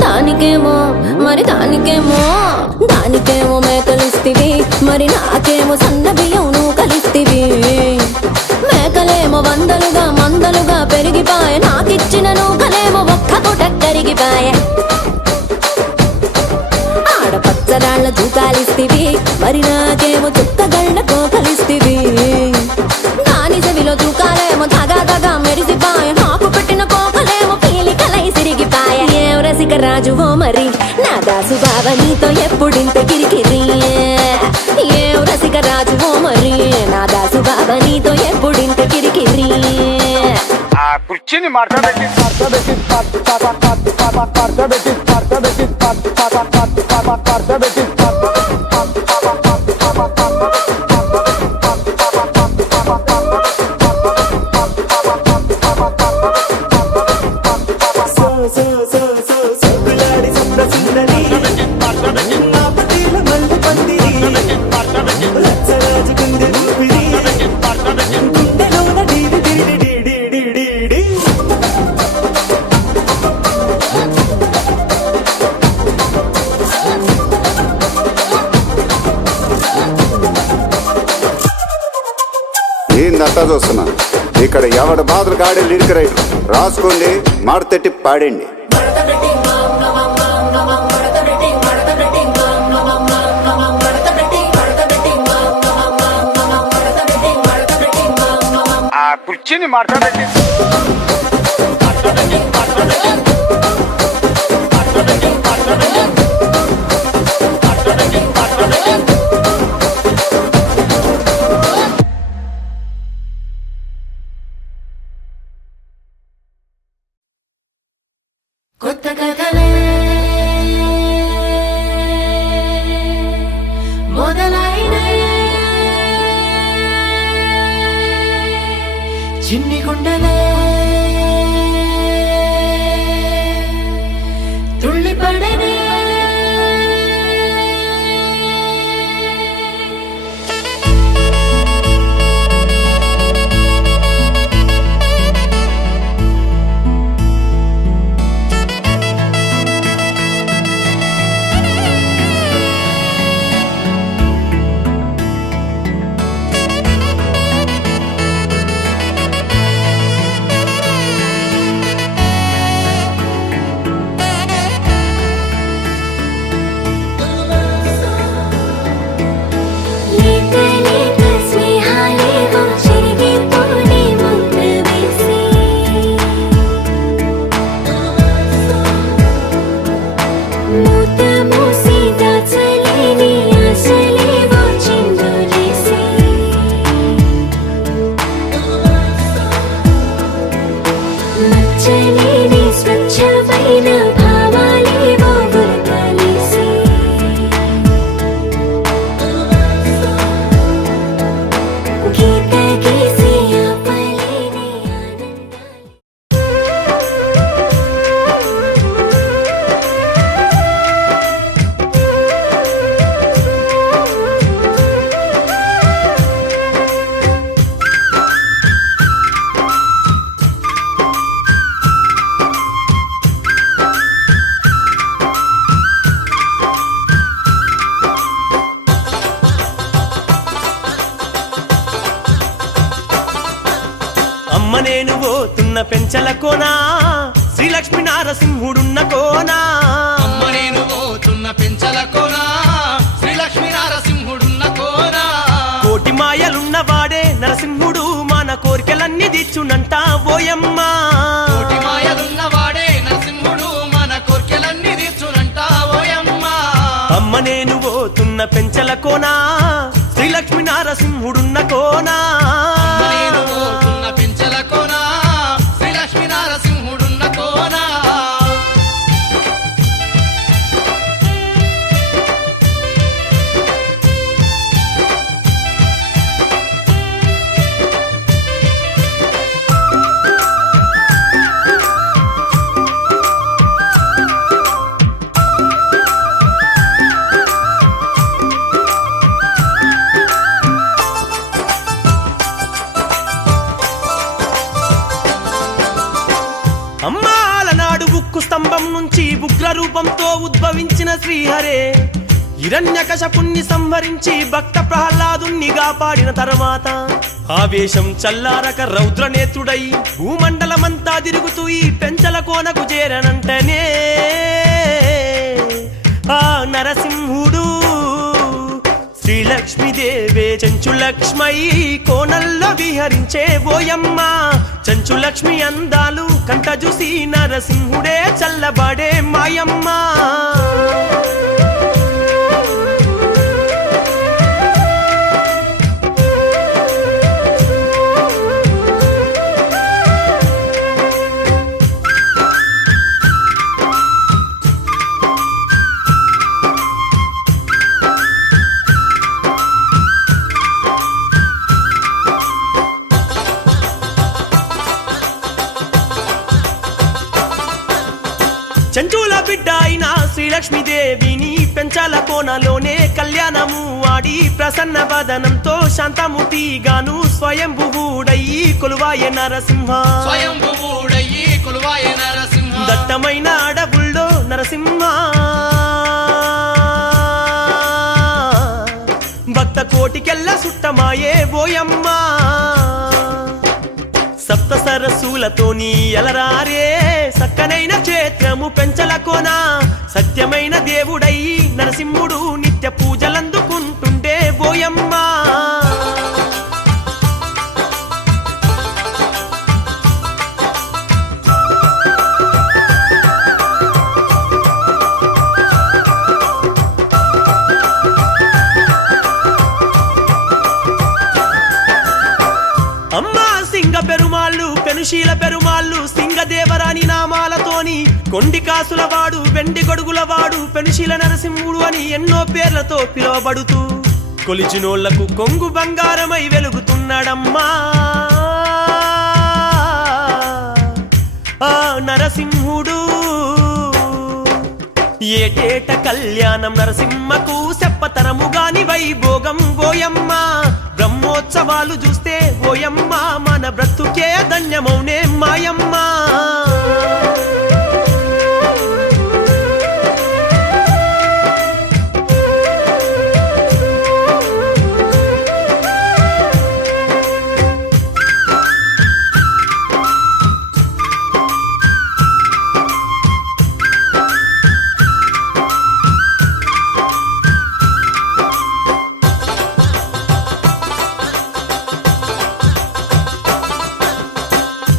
దానికేమో మరి దానికేమో మేకలిస్తివి మరి నాకేమో సన్న బియ్యం నువ్వు కలిస్తివి మేకలేమో మందలుగా పెరిగిపాయే నాకిచ్చిన నూకలేమో ఒక్క పూట కరిగిపాయే ఆడపచ్చరాళ్ళ తూకాలిస్తివి మరి నాకేమో చుక్కగళ్ళ కోకలిస్తివి దాని చెవిలో తూకాలేమో దగా మెరిసిపాయ నాకు పెట్టిన కోకలేమో పీలికలై సిరిగిపాయ ఏం రసిక రాజువో మరి నా దాసు బావ నీతో ఎప్పుడింత కిరికిరి ఏం రసిక రాజువో మరి నా దాసు బావ నీతో ఎప్పుడింత కిరికిరి ఆ కుర్చీని మార్చబెట్టి సోగులాడి స్వప్న సుందరి నా పటేల మల్లె పందిరి రచ్చరాజ కుందె ఊపిరి గుండెలోన డీడి డీడి డీడి డీడి డీ ఏందంతా చూస్తున్నా ఇక్కడ ఎవడ బాధలు కాడే లిరిక్ రైటర్ రాసుకోండి మాడతెట్టి పాడండి ఆ కుర్చీని మార్చబెట్టి కొత్త కథలే మొదలైనయే చిన్ని గుండెలే తుళ్ళిపడనే పోతున్న పెంచల కోనా శ్రీలక్ష్మి నారసింహుడున్న కోనా అమ్మ నేను పోతున్న పెంచల కోనా శ్రీలక్ష్మి నారసింహుడున్న కోనా కోటి మాయలున్న వాడే నరసింహుడు మన కోరికలన్నీ తీర్చునంట ఓయమ్మ కోటి మాయలున్న వాడే నరసింహుడు మన కోరికలన్నీ తీర్చునంట ఓయమ్మ అమ్మ నేను పోతున్న పెంచల కోనా శ్రీలక్ష్మి నారసింహుడున్న కోనా అమ్మ నేను పోతున్న పెంచల కోనా శ్రీలక్ష్మి నారసింహుడున్న కోనా అమ్మాల నాడు ఉక్కు స్తంభం నుంచి ఉగ్ర రూపంతో ఉద్భవించిన శ్రీహరే హిరణ్యకశపుణ్ణి సంహరించి భక్త ప్రహ్లాదుణ్ణి కాపాడిన తర్వాత ఆవేశం చల్లారక రౌద్రనేత్రుడై భూమండలమంతా తిరుగుతూ ఈ పెంచల కోనకు చేరనంటనే ఆ నరసింహుడు శ్రీలక్ష్మీదేవే చెంచులక్ష్మై కోనల్లో విహరించే ఓయమ్మ చెంచులక్ష్మి అందాలు కంట చూసి నరసింహుడే చల్లబడే మాయమ్మ చెంచుల బిడ్డ అయిన శ్రీలక్ష్మీదేవిని పెంచాల కోనలోనే కళ్యాణము ఆడి ప్రసన్న వదనంతో శాంతమూర్తిగాను స్వయంభువుడయ్యి కొలువాయ నరసింహ స్వయంభువుడయ్యి కొలువాయ నరసింహ దట్టమైన అడవుల్లో నరసింహ భక్త కోటికెల్ల సుట్టమాయే ఓయమ్మ సప్త సరస్సులతోని ఎలరారే సక్కనైన క్షేత్రము పెంచల కోన సత్యమైన దేవుడై నరసింహుడు నిత్య పూజలందుకుంటుండే ఓయమ్మ అమ్మా సింగ పెరుమాళ్ళు పెనుశీల పెరుమాళ్ళు సింగదేవరాని నామాలతోని కొండి కాసుల వాడు వెండి గొడుగుల వాడు పెనుశీల నరసింహుడు అని ఎన్నో పేర్లతో పిలువబడుతూ కొలిచినోళ్లకు కొంగు బంగారమై వెలుగుతున్నాడమ్మా ఆ నరసింహుడు ఏటేట కళ్యాణం నరసింహకు చెప్పతరముగాని వైభోగం ఓయమ్మ బ్రహ్మోత్సవాలు చూస్తే ఓయమ్మ మన బ్రతుకే ధన్యమౌనే మాయమ్మ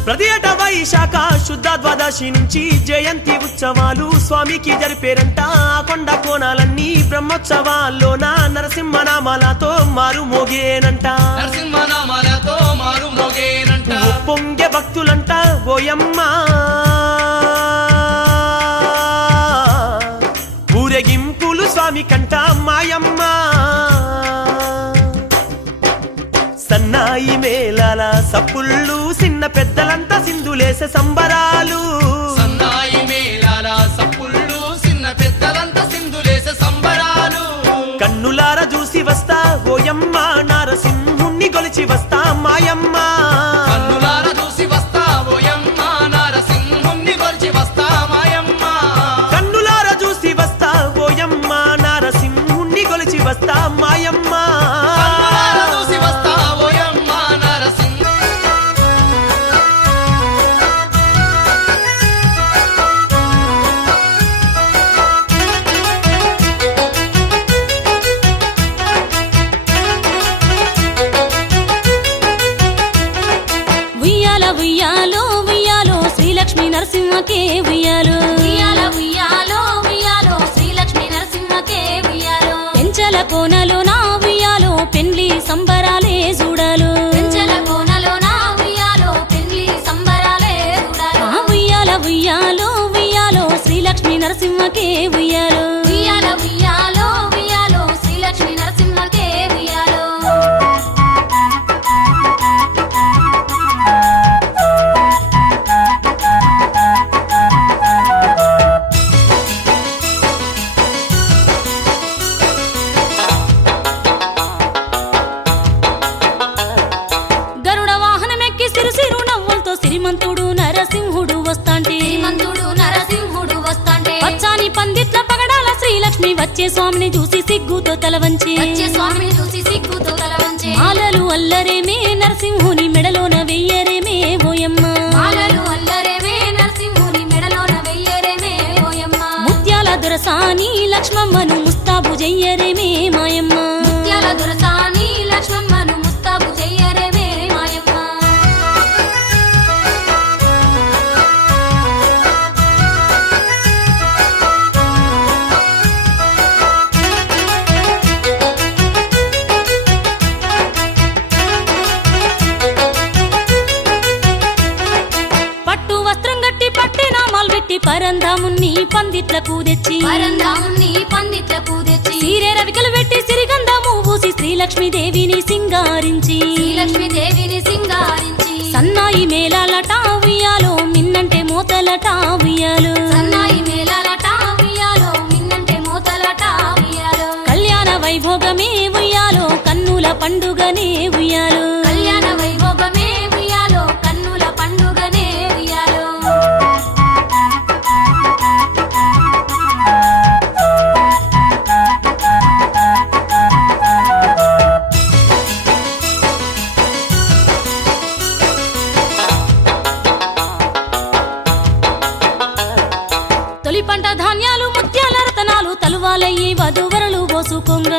ప్రతి ఏటా వైశాఖ శుద్ధ ద్వాదశి నుంచి జయంతి ఉత్సవాలు స్వామికి జరిపేరంట కొండ కోణాలన్నీ బ్రహ్మోత్సవాల్లోన నరసింహనామాలతో మారు మోగేనంట నరసింహనామాలతో మారు మోగేనంట పొంగే భక్తులంట ఓయమ్మ ఊరేగింపులు స్వామి కంట మాయమ్మ సన్నాయి మేళాల సప్పుళ్ళు చిన్న పెద్దలంతా సింధులేసే సంబరాలు సన్నాయి మేళాల సప్పుళ్ళు చిన్న పెద్దలంతా సింధులేసే సంబరాలు కన్నులార చూసి వస్తా ఓయమ్మ నరసింహుణ్ణి గొలిచి వస్తా మాయమ్మ కన్నులార చూసి వస్తా ఓయమ్మ నరసింహుణ్ణి గొలిచి వస్తా మాయమ్మ కన్నులార చూసి వస్తా ఓయమ్మ నరసింహుణ్ణి గొలిచి వస్తా మాయమ్మ కన్నులార చూసి వస్తా ఓయమ్మ నరసింహ నరసింహకే ఉయ్యాలో ఉయ్యాల ఉయ్యాలో ఉయ్యాలో శ్రీలక్ష్మీ నరసింహకే ఉయ్యాలో పెంచల కోనలో నా ఉయ్యాలో పెండ్లి సంబరాలే చూడాలో పెంచల కోనలో నా ఉయ్యాలో పెండ్లి సంబరాలే చూడాలో ఉయ్యాల ఉయ్యాలో ఉయ్యాలో శ్రీలక్ష్మీ నరసింహకే ఉయ్యాలో ఉయ్యాల ఉయ్యాలో ఉయ్యాలో శ్రీలక్ష్మీ నరసింహకే ఉయ్యాలో గరుడ వాహనమెక్కి సిరు నవ్వులతో శ్రీమంతుడు నరసింహుడు వస్తాంటే పచ్చాని పందిట్ల పగడాల శ్రీలక్ష్మి వచ్చే స్వామిని చూసి సిగ్గుతో తలవంచి మాలలు అల్లరేమే నరసింహుని మెడలోన వెయ్యరేమే ఓయమ్మ ముత్యాల దొరసాని లక్ష్మమ్మను ముస్తాబు జయ్యరేమే మాయమ్మ పట్టు వస్త్రం గట్టి పట్టెనామాలు పెట్టి పరంధాముని పందిట్లకు తెచ్చి సీరే రవికలు పెట్టి సిరిగంధము పూసి శ్రీలక్ష్మీదేవిని సింగారించి సన్నాయి మేళాలట ఉయ్యాలో మిన్నంటే మోతలట ఉయ్యాలో కళ్యాణ వైభోగమే ఉయ్యాలో కన్నుల పండుగనే ఉయ్యాలో తొలి పంట ధాన్యాలు ముత్యాల రతనాలు తలువాలయ్యి వధువరులు పోసుకోంగ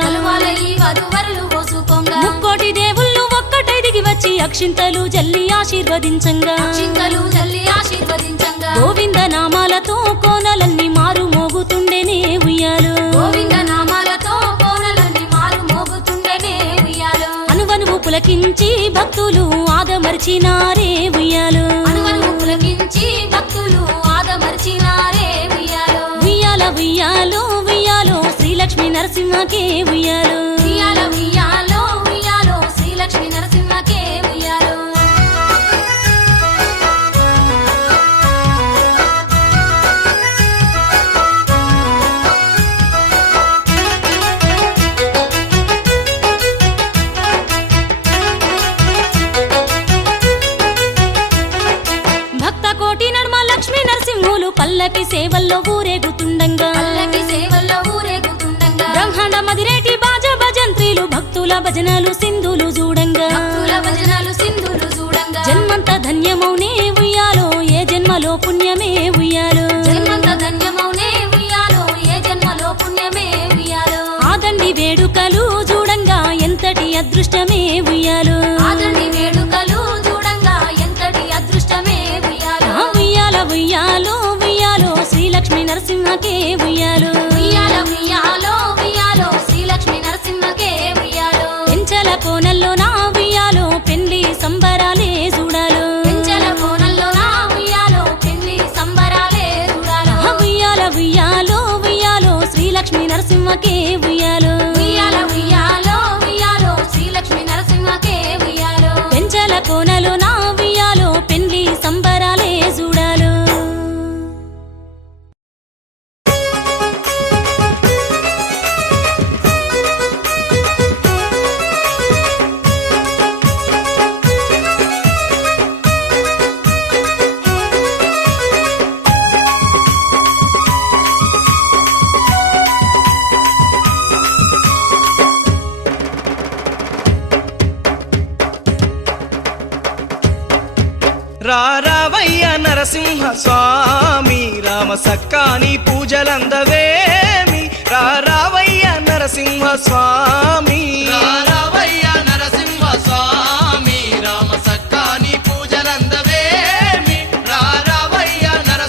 ముక్కోటి దేవుళ్ళు ఒక్కటై దిగి వచ్చి అక్షింతలు జల్లి ఆశీర్వదించంగా గోవింద నామాలతో కోనలన్నీ మారు మోగుతుండేనే ఉయ్యాలు అనువనువు పులకించి భక్తులు ఆదమర్చినారే ఉయ్యాలు ఉయ్యాల ఉయ్యాలో ఉయ్యాలో శ్రీలక్ష్మీ నరసింహకే ఉయ్యాలో శ్రీలక్ష్మీ నరసింహకే ఉయ్యాలో భక్త కోటి నడుమ లక్ష్మీ నరసింహులు పల్లకి సేవల్లో ఊరేగుతుండంగా బ్రహ్మాండ మదిరేటి బాజా భజంత్రీలు భక్తుల భజనలు సింధులు చూడంగా జన్మంత ధన్యమౌనే ఉయ్యాలో ఏ జన్మలో పుణ్యమే ఉయ్యాలో ఆదండి వేడుకలు చూడంగా ఎంతటి అదృష్టమే ఉయ్యాలో ఉయ్యాల ఉయ్యాలో ఉయ్యాలో శ్రీలక్ష్మీ నరసింహకే ఉయ్యాలో శ్రీలక్ష్మీ నరసింహకే ఉయ్యాలో పెంచల కోనల్లో నా ఉయ్యాలో పెండ్లి సంబరాలే చూడాలో ఉయ్యాల ఉయ్యాలో ఉయ్యాలో శ్రీలక్ష్మీ నరసింహకే ఉయ్యాలో శ్రీలక్ష్మీ నరసింహకే ఉయ్యాలో పెంచల కోనలో నా ఉయ్యాలో పెండ్లి సంబరాలే చూడాలో రావయ్య నరసింహ స్వామి రామ సక్కాని పూజలందవేమి రావయ్య నరసింహ స్వామి రావయ్య నరసింహ స్వామి రామ సక్కాని పూజలందవేమి రావయ్య నరసింహ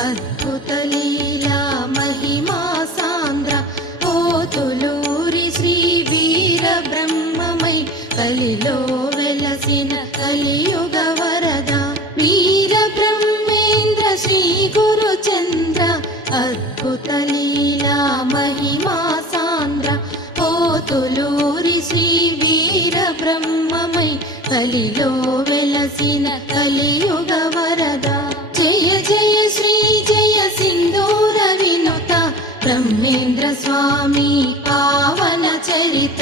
అద్భుత లీలా మహిమా సాంద్ర ఓతులూరి శ్రీ వీర బ్రహ్మమై కలిలో వెలసిన కలియుగ వరద వీర బ్రహ్మేంద్ర శ్రీ గురు చంద్ర అద్భుత లీలా మహిమా సాంద్ర ఓతులూరి శ్రీ వీర బ్రహ్మమై కలిలో వెలసిన కలియుగ వరద జయ జయ శ్రీ జయ సింధూర వినుత బ్రహ్మేంద్ర స్వామి పావన చరిత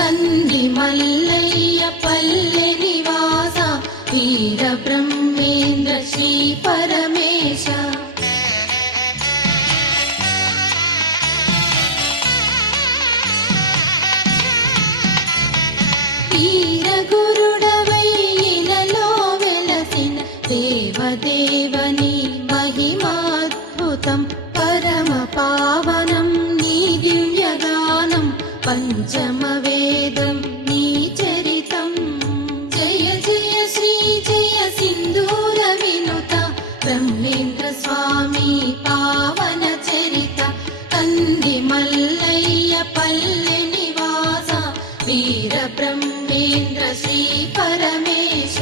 కంది మల్లయ్య పల్లె నివాస వీర బ్రహ్మేంద్ర శ్రీ పరమేశ వీర గురుడవై ఇలలో వెలసిన దేవదేవని మహిమాద్భుతం పరమ పావనం నీ దివ్యగానం పంచమ వేదం నీ చరితం జయ జయ శ్రీ జయ సింధూర వినుత బ్రహ్మేంద్ర స్వామి పావన చరిత కంది మల్లయ్య పల్లె నివాస వీర బ్రహ్మేంద్ర శ్రీ పరమేశ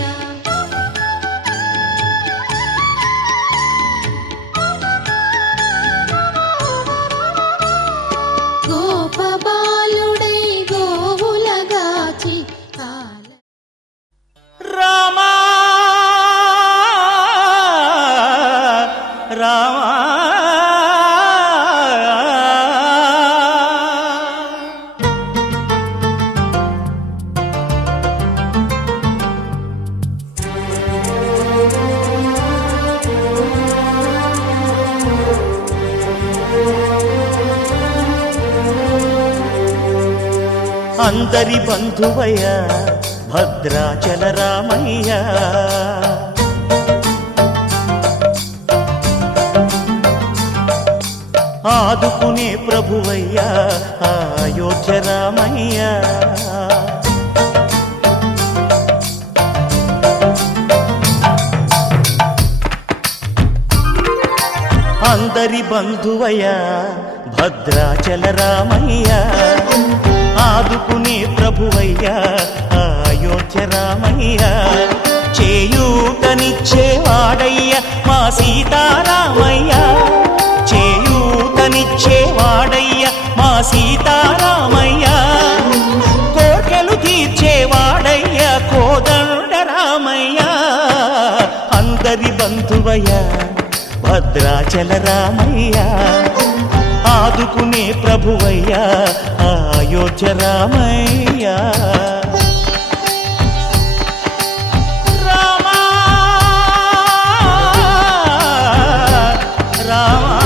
గోపబాలుడై గోవులగాచి కాల రామా రామా అందరి బంధువయ్య భద్రాచల రామయ్య ఆదుకునే ప్రభువయ్య అయోధ్య రామయ్య అందరి బంధువయ్య భద్రాచల రామయ్య ఆదుకునే ప్రభువయ్య అయోధ్య రామయ్య చేయూతనిచ్చేవాడయ్య మా సీతారామయ్య చేయూతనిచ్చేవాడయ్య మా సీతారామయ్య కోర్కెలు తీర్చేవాడయ్య కోదండ రామయ్య అందరి బంధువయ్య భద్రాచల రామయ్య ఆదుకునే ప్రభువయ్య అయోధ్య రామయ్య రామా రామా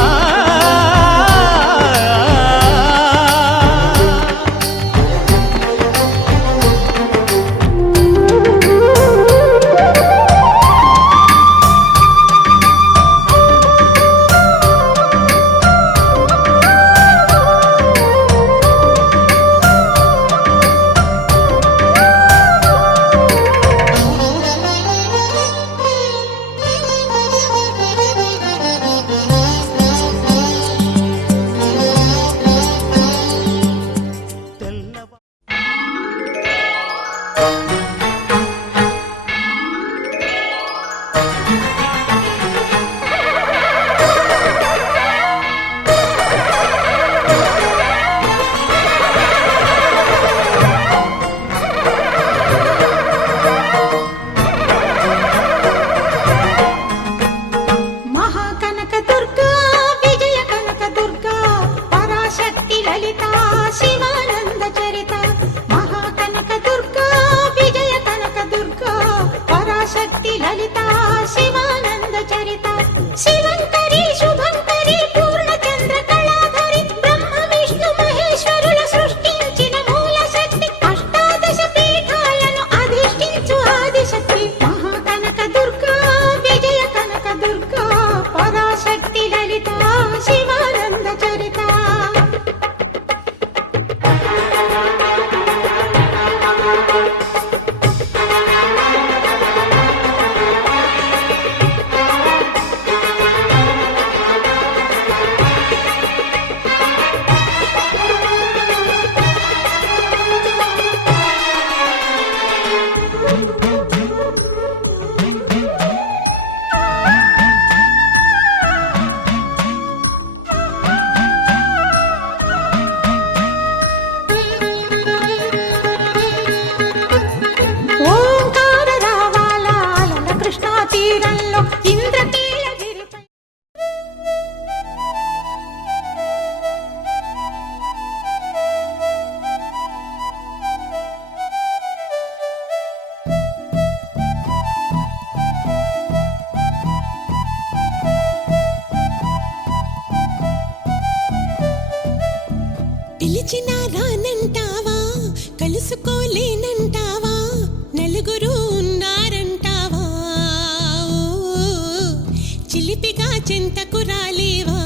చెంతకు రాలేవా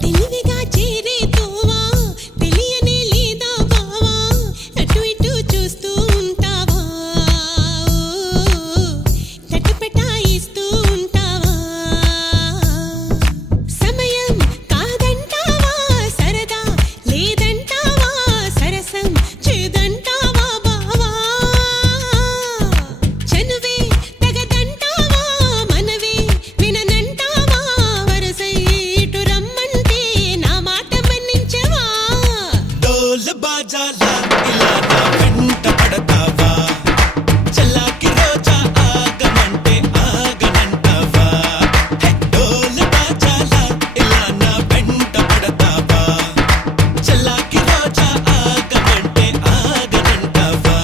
తెలివిగా చేరే తోవా తెలియనే లేదా బావా అటు ఇటు చూస్తూ ఉంటావా తటపటాయిస్తూ ఉంటావా సమయం కాదంటావా సరదా లేదంటావా సరసం చేదంటావా బావా చనువే తగదంటావా మనవే విననంటావా వరసై ఇటు రమ్మంటే నా మాట మన్నించవా డోలు బాజాలా ఇలా నా వెంట పడతావా చల్లాకి రోజా ఆగమంటే ఆగనంటావా హే డోలు బాజాలా ఇలా నా వెంట పడతావా చల్లాకి రోజా ఆగమంటే ఆగనంటావా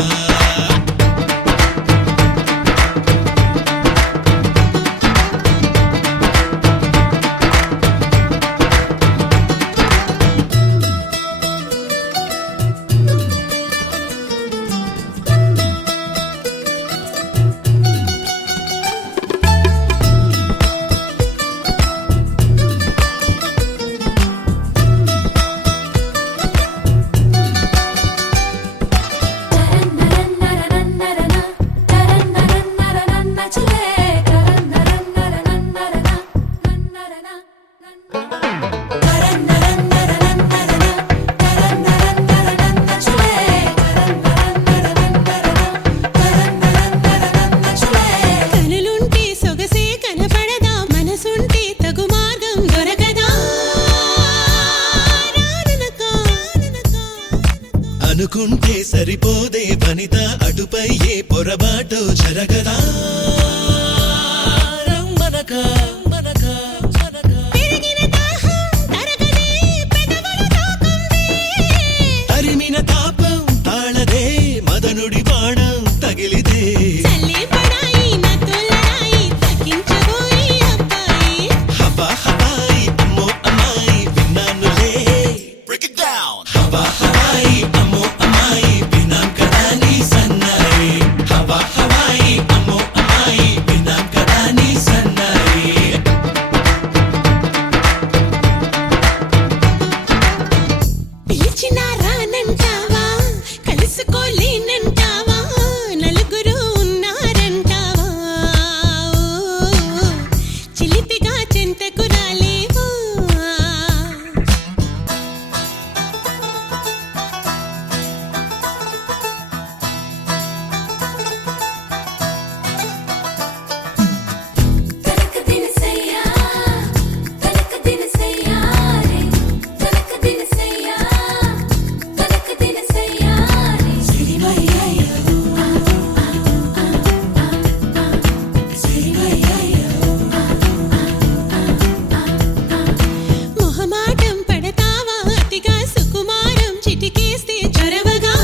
కనులుంటే సొగసే కనపడదా మనసుంటే తగు మార్గం దొరకదా రాననకా అనుకుంటే సరిపోదే వనిత అటుపై ఏ పొరబాటో జరగదా రమ్మనక పెరిగిన దాహం తరగదే పెదవులు తాకుందే తరిమిన తాపం తాళదే మదనుడి బాణం తగిలిదే చల్లే పడాయి నా తొలరాయి తగ్గించబోయి అబ్బాయి హవా హవాయి అమ్మో అమ్మాయి విన్నానులే బ్రేక్ ఇట్ డౌన్ హవా హవాయి అమ్మో అమ్మాయి విన్నాం కదా నీ సన్నాయి హవా హవాయి అమ్మో అమ్మాయి విన్నాం కదా నీ సన్నాయి పిలిచినా రానంటావా కలుసుకోలేనంటావా నలుగురు ఉన్నారంటావా చిలిపిగా చెంతకు రాలేవా తనక దినసయ్యా తనక దినసయ్యా రే తనక దినసయ్యా తనక దినసయ్యా రే మొహమాటం పడతావా అతిగా సుకుమారం చిటికేస్తే చొరవగా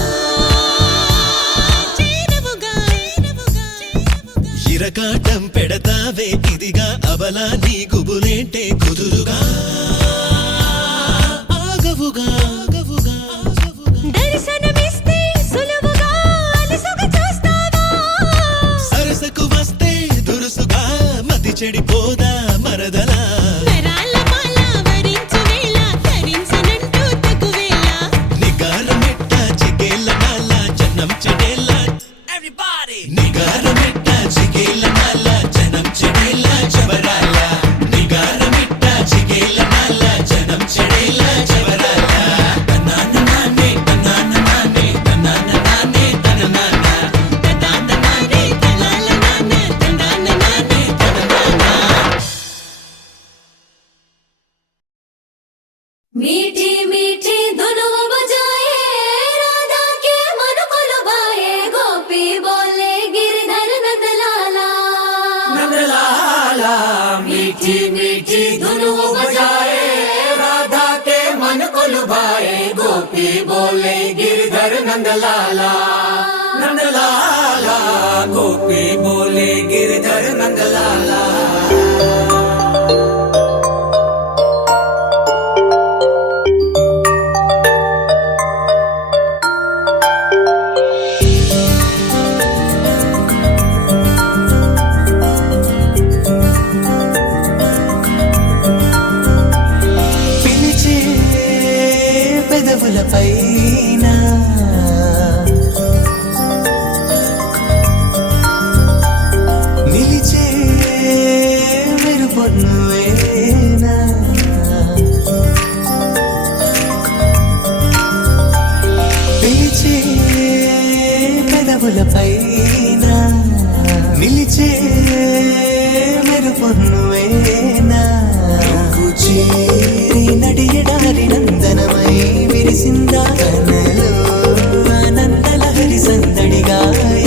చేరవుగా ఇరకాటం పెడతావే ఇదిగా అబలా నీ గుబులేంటే కుదురుగా ఆగవుగా దర్శనమిస్తే సులువుగా అలసుగా చూస్తావా సరసకు వస్తే దురుసుగా మతి చెడిపోదా మరదలా వరాల మాల వరించు వేళ ధరించనంటూ తగువేళ నిగారమెట్ట చిగేళ్ళ నాల జనం చెడేళ్ళ నిగారమెట్ట చిగేళ్ళ నాల జనం చెడేళ్ళ జబరాల నిగారమెట్ట చిగేళ్ళ నాల జనం చెడేళ్ళ జబరాల తనాన నానే తనాన నానే తనాన నానే తననాన తనాన నానే తలాల నాన్న తనాన నానే తననాన मीठी मीठी धुनों बजाए राधा के मन को लुभाए गोपी बोले गिरधर नंदलाला नंदलाला मीठी मीठी धुनों बजाए राधा के मन को लुभाए गोपी बोले गिरधर नंदलाला नंदलाला गोपी बोले गिरधर नंदलाला పెదవులపైన నిలిచే మెరుపు నువ్వేనా పిలిచే పెదవులపైన నిలిచే మెరుపు నువ్వేనా నువ్వు చేరి నడియడారి నందనమై విరిసిందా కనలో ఆనందలహరి సందడిగా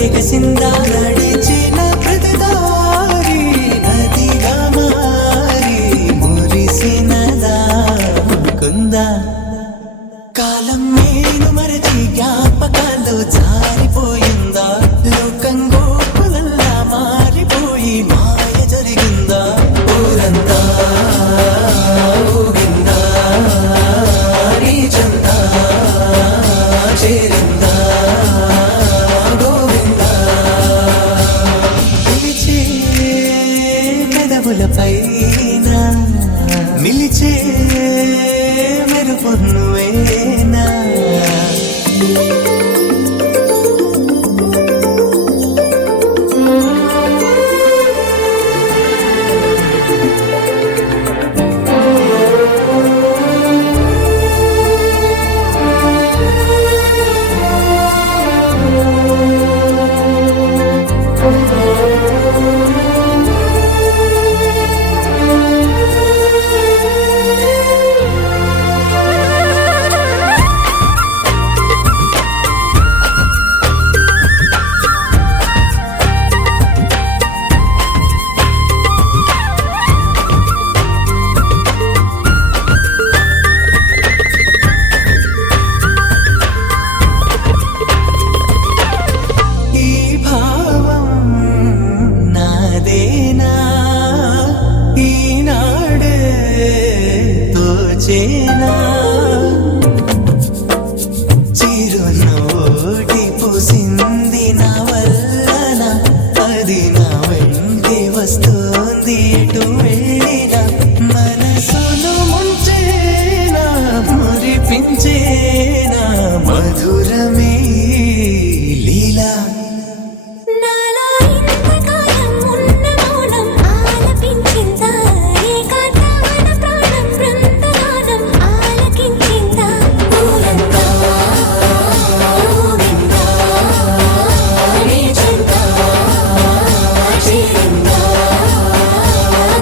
ఎగసిందా నడిచిన ప్రతిదారి నదిగా మారి మురిసినదా కుందా కాలం నేను మరచి జ్ఞాపకాల్లో జారిపోయిందా లోకం గోపులల్లా మారిపోయి మాయ జరిగిందా ఊరంతా ఊగిందా నీ చందా చేరిందా గోవిందా పిలిచే పెదవులపైన నిలిచే మెరుపు నువ్వేనా ఈ భావం నాదేనా ఈనాడే తోచేనా చిరునోటి పూసింది నా వల్లన అది నా వెంటే వస్తోంది ఎటు వెళ్ళినా మనసును ముంచేనా మురిపించేనా మధురమే లీలా నాలో ఇంతకాలం ఉన్న మౌనం ఆలపించిందా ఏకాంతాన ప్రాణం బృందగానం ఆలకించిందా ఊరంతా ఊగిందా నీ చెంత చేరిందా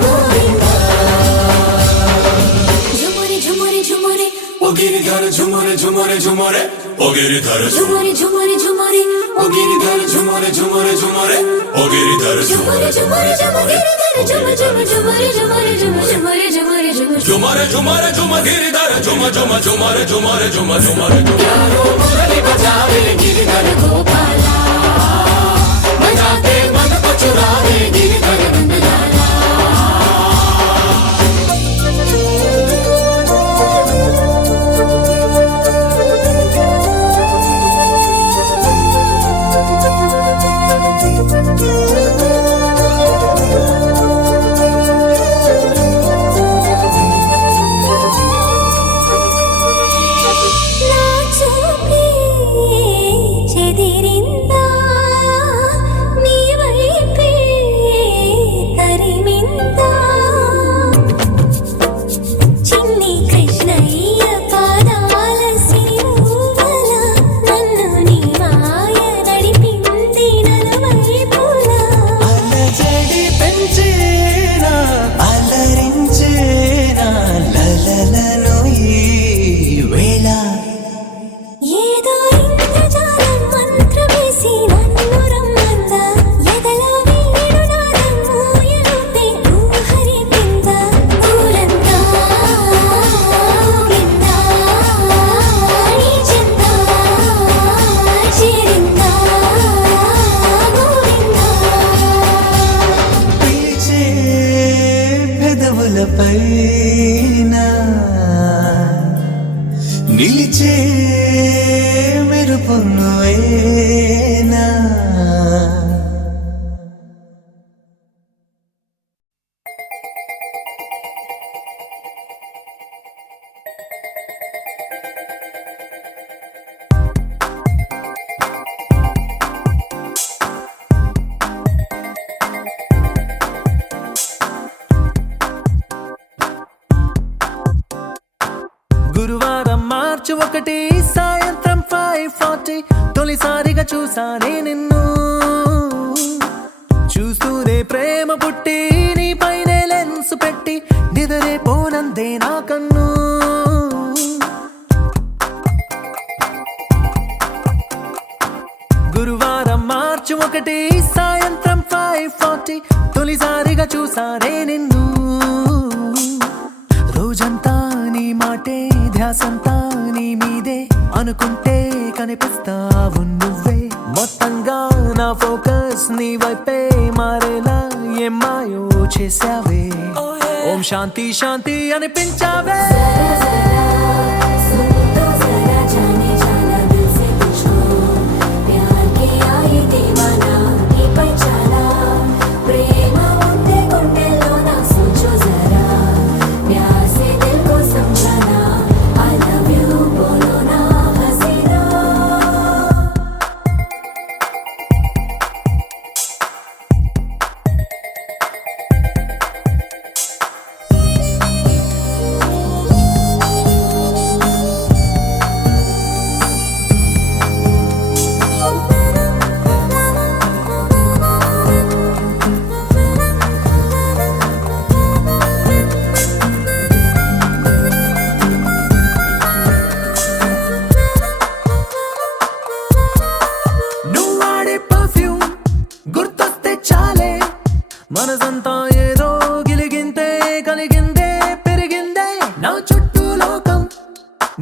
గోవిందా ఝుమురి ఝుమురి ఝుమురి ओ गिरिधर झुमरे झुमरे झुमरे ओ गिरिधर ఝుమురి ఝుమురి ఝుమురి ओ गिरिधर झुमरे झुमरे झुमरे ओ गिरिधर ఝుమురి ఝుమురి ఝుమురి ఝుము ఝుము ఝుమురి ఝుమురి ఝుము ఝుమురి ఝుమురి ఝుము झुमरे झुमरे झुम गिरिधर झुम झुम झुमरे झुमरे झुम झुमरे यारो मुरली बजावे गिरिधर गोपाला बजाते मन को चुरावे गिरिधर नंदलाला నా చూపే చెదిరిందా నీ వైపే తరిమిందా చిన్ని కృష్ణయ్య పాదాల సిరువల నన్ను నీ మాయ నడిపింది నలువైపులా అలజడి పెంచేనా అలరించేనా లలలను ఈ వేళ ఏదో ఇంద్రజాలం మంత్రమేసి నన్ను రమ్మందా ఎదలో వేణునాదం ఊయలుపే ఊహరిపిందా ఊరంతా ఊగిందా నీ చెంత చేరిందా గోవిందా పిలిచే పెదవులపైన నిలిచే మెరుపు నువ్వేనా మార్చి 1 సాయంత్రం 5:40 తొలిసారిగా చూసానే నిన్ను చూస్తూనే ప్రేమ పుట్టి నీ పైనే లెన్స్ పెట్టి నిదరే పోనందే నా కన్ను గురువారం మార్చి 1 సాయంత్రం 5:40 తొలిసారిగా చూసానే నిన్ను రోజంతా నీ మాటే ధ్యాసంతా నీ మీదే అనుకుంటే కనిపిస్తావు నువ్వే మొత్తంగా నా ఫోకస్ నీ వైపే మారేలా ఏం మాయో చేసావే ఓం శాంతి శాంతి అనిపించావే सुनो जरा जाने जाना दिल से पूछो प्यार किया ये दीवाना ये पहचाना प्रेम उनके गुंडेलो ना सोचो जरा प्यार से दिल को समझाना I love you बोलो ना हसीना నువ్వాడే పర్ఫ్యూమ్ గుర్తొస్తే చాలే మనసంతా ఏదో గిలిగింతే కలిగిందే పెరిగిందే నా చుట్టూ లోకం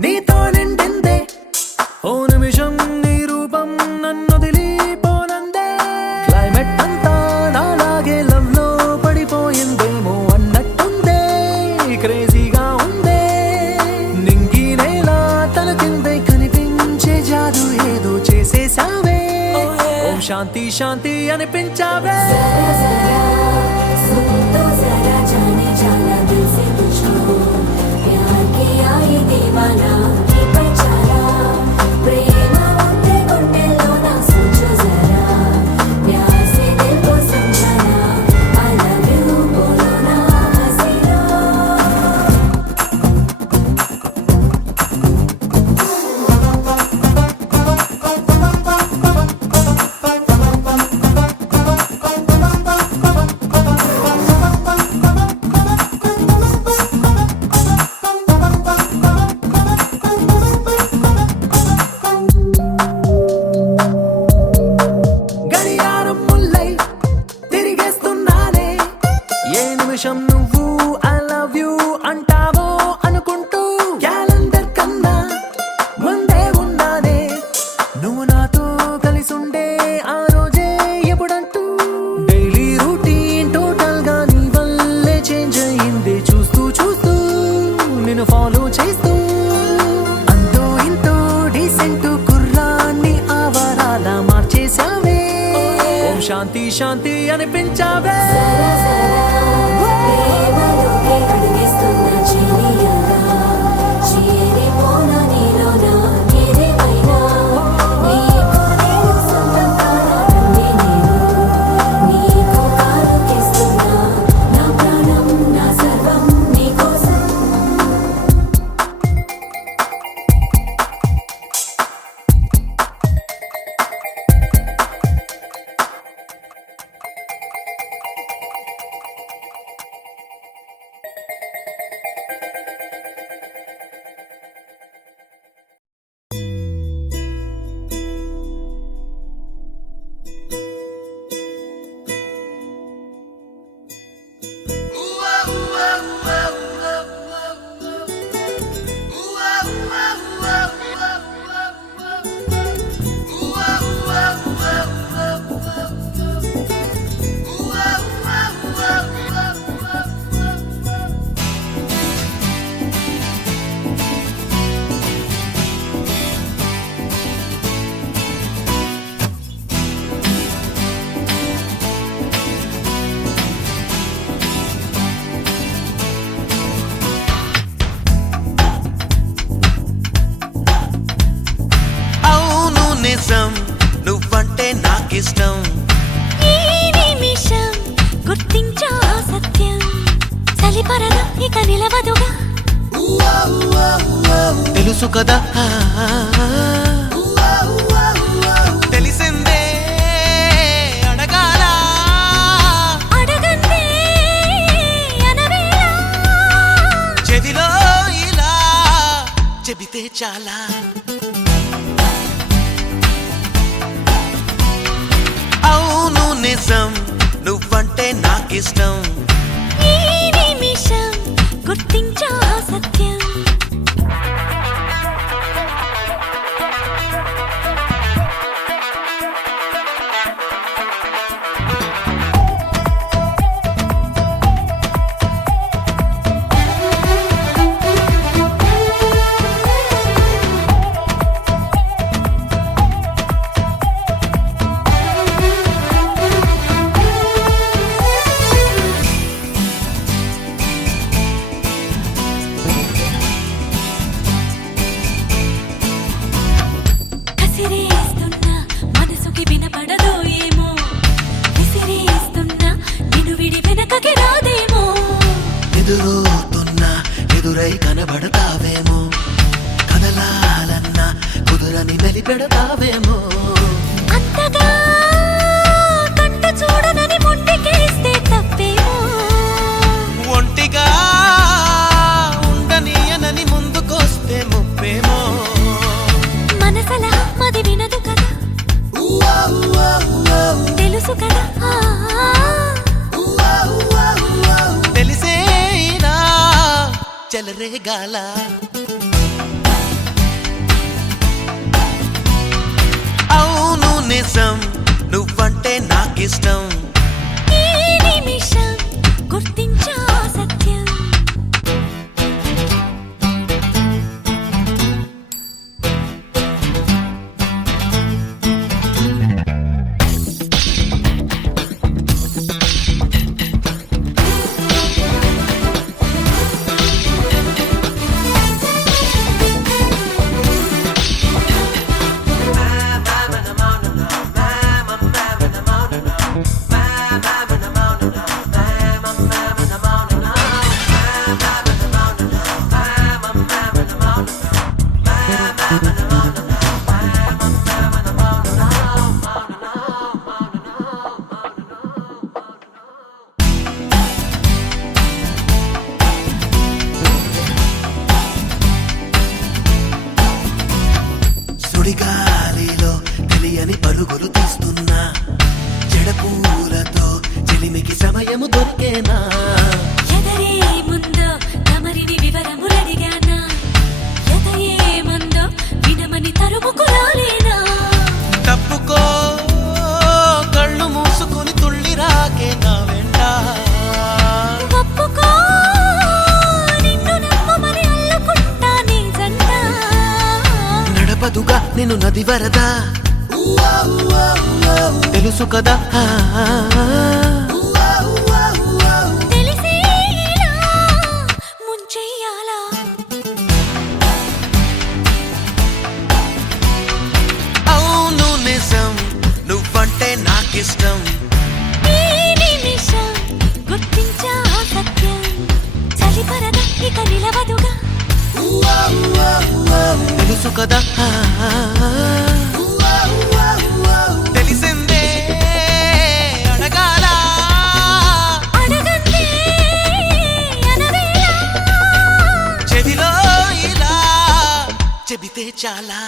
నీతో నిండిందే ఓ నిమిషం నీ రూపం నన్ను వదిలిపోనందే క్లైమేట్ అంతా నాలాగే లవ్ లో పడిపోయిందేమో అన్నట్టుందే క్రేజీగా ఉందే నింగి నేల తల కిందే కనిపించే జాదు ఏదో చేసేసావే ఓం శాంతి శాంతి అనిపించావే सुनो जरा जाने जाना दिल से पूछो प्यार किया ये दीवाना ये पहचाना प्रेम उनके गुंडेलो ना सोचो जरा प्यार से दिल को समझाना I love you बोलो ना हसीना గడియారం ముల్లై తిరిగేస్తున్నానే ఏ నిమిషం నువ్వు ఐ లవ్ యూ అంటావో అనుకుంటూ క్యాలెండర్ కన్నా ముందే ఉన్నానే నువ్వు నాతో కలిసుండే ఆ రోజే ఎప్పుడంటూ డైలీ రూటీన్ టోటల్ గా నీ వల్లే చేంజ్ అయింది చూస్తూ చూస్తూ నిన్ను ఫాలో చేస్తూ అంతో ఇంతో డీసెంట్ కుర్రాన్ని ఆవరాలా మార్చేసావే ఓం శాంతి శాంతి అనిపించావే ప్రేమలోకి అడుగేస్తున్న చెలియగా చేరిపోనా నీలోనా ఏదేమైనా నీకు నేను సొంతం కానట్టుంది నేను నీకు కాలుకేస్తున్నా నా ప్రాణం నా సర్వం నీకోసం నిజం నువ్వంటే నాకిష్టం ఈ నిమిషం గుర్తించా సత్యం చలిపరద ఇక నిలవదుగా తెలుసు కదా తెలిసిందే అడగాల అడగందే అనవేళ చెవిలో ఇలా చెబితే చాలా అవును నిజం నువ్వంటే నాకిష్టం ఈ నిమిషం గుర్తించా సత్యం కసిరేస్తున్నా మనసుకి వినపడదో ఏమో విసిరేస్తున్నా నిన్ను విడి వెనకకి రాదేమో ఎదురవుతున్నా ఎదురై కనబడతావేమో కదలాలన్నా కుదురని మెలిపెడతావేమో అంతగా కంట చూడనని ముందుకేస్తే తప్పేమో ఒంటిగా ఉండనీయనని ముందుకొస్తే ముప్పేమో మనసలా మది వినదు కదా తెలుసు కదా తెలిసేనా చెలరేగాల అవును నిజం నువ్వంటే నాకిష్టం ఈ నిమిషం గుర్తించా సత్యం సుడిగాలిలో తెలియని పరుగులు తీస్తున్నా జడపూలతో చెలిమికి సమయము దొరికేనా ఎదరే ముందో తమరిని వివరములడిగానా ఎదయే ముందో వినమని తరుముకు రాలేనా తప్పుకో కళ్ళు మూసుకుని తుళ్ళి రాకే నా వెంట ఒప్పుకో నిన్ను నమ్మమని అల్లుకుంటా నీ జంట నడపదుగా నేను నది వరద తెలుసు కదా తెలిసేలా ముంచెయ్యాలా అవును నిజం నువ్వంటే నాకిష్టం ఈ నిమిషం గుర్తించా సత్యం చలిపరద ఇక నిలవదుగా తెలుసు కదా తెలిసిందే అడగాల అడగందే అనవేళ చెవిలో ఇలా చెబితే చాలా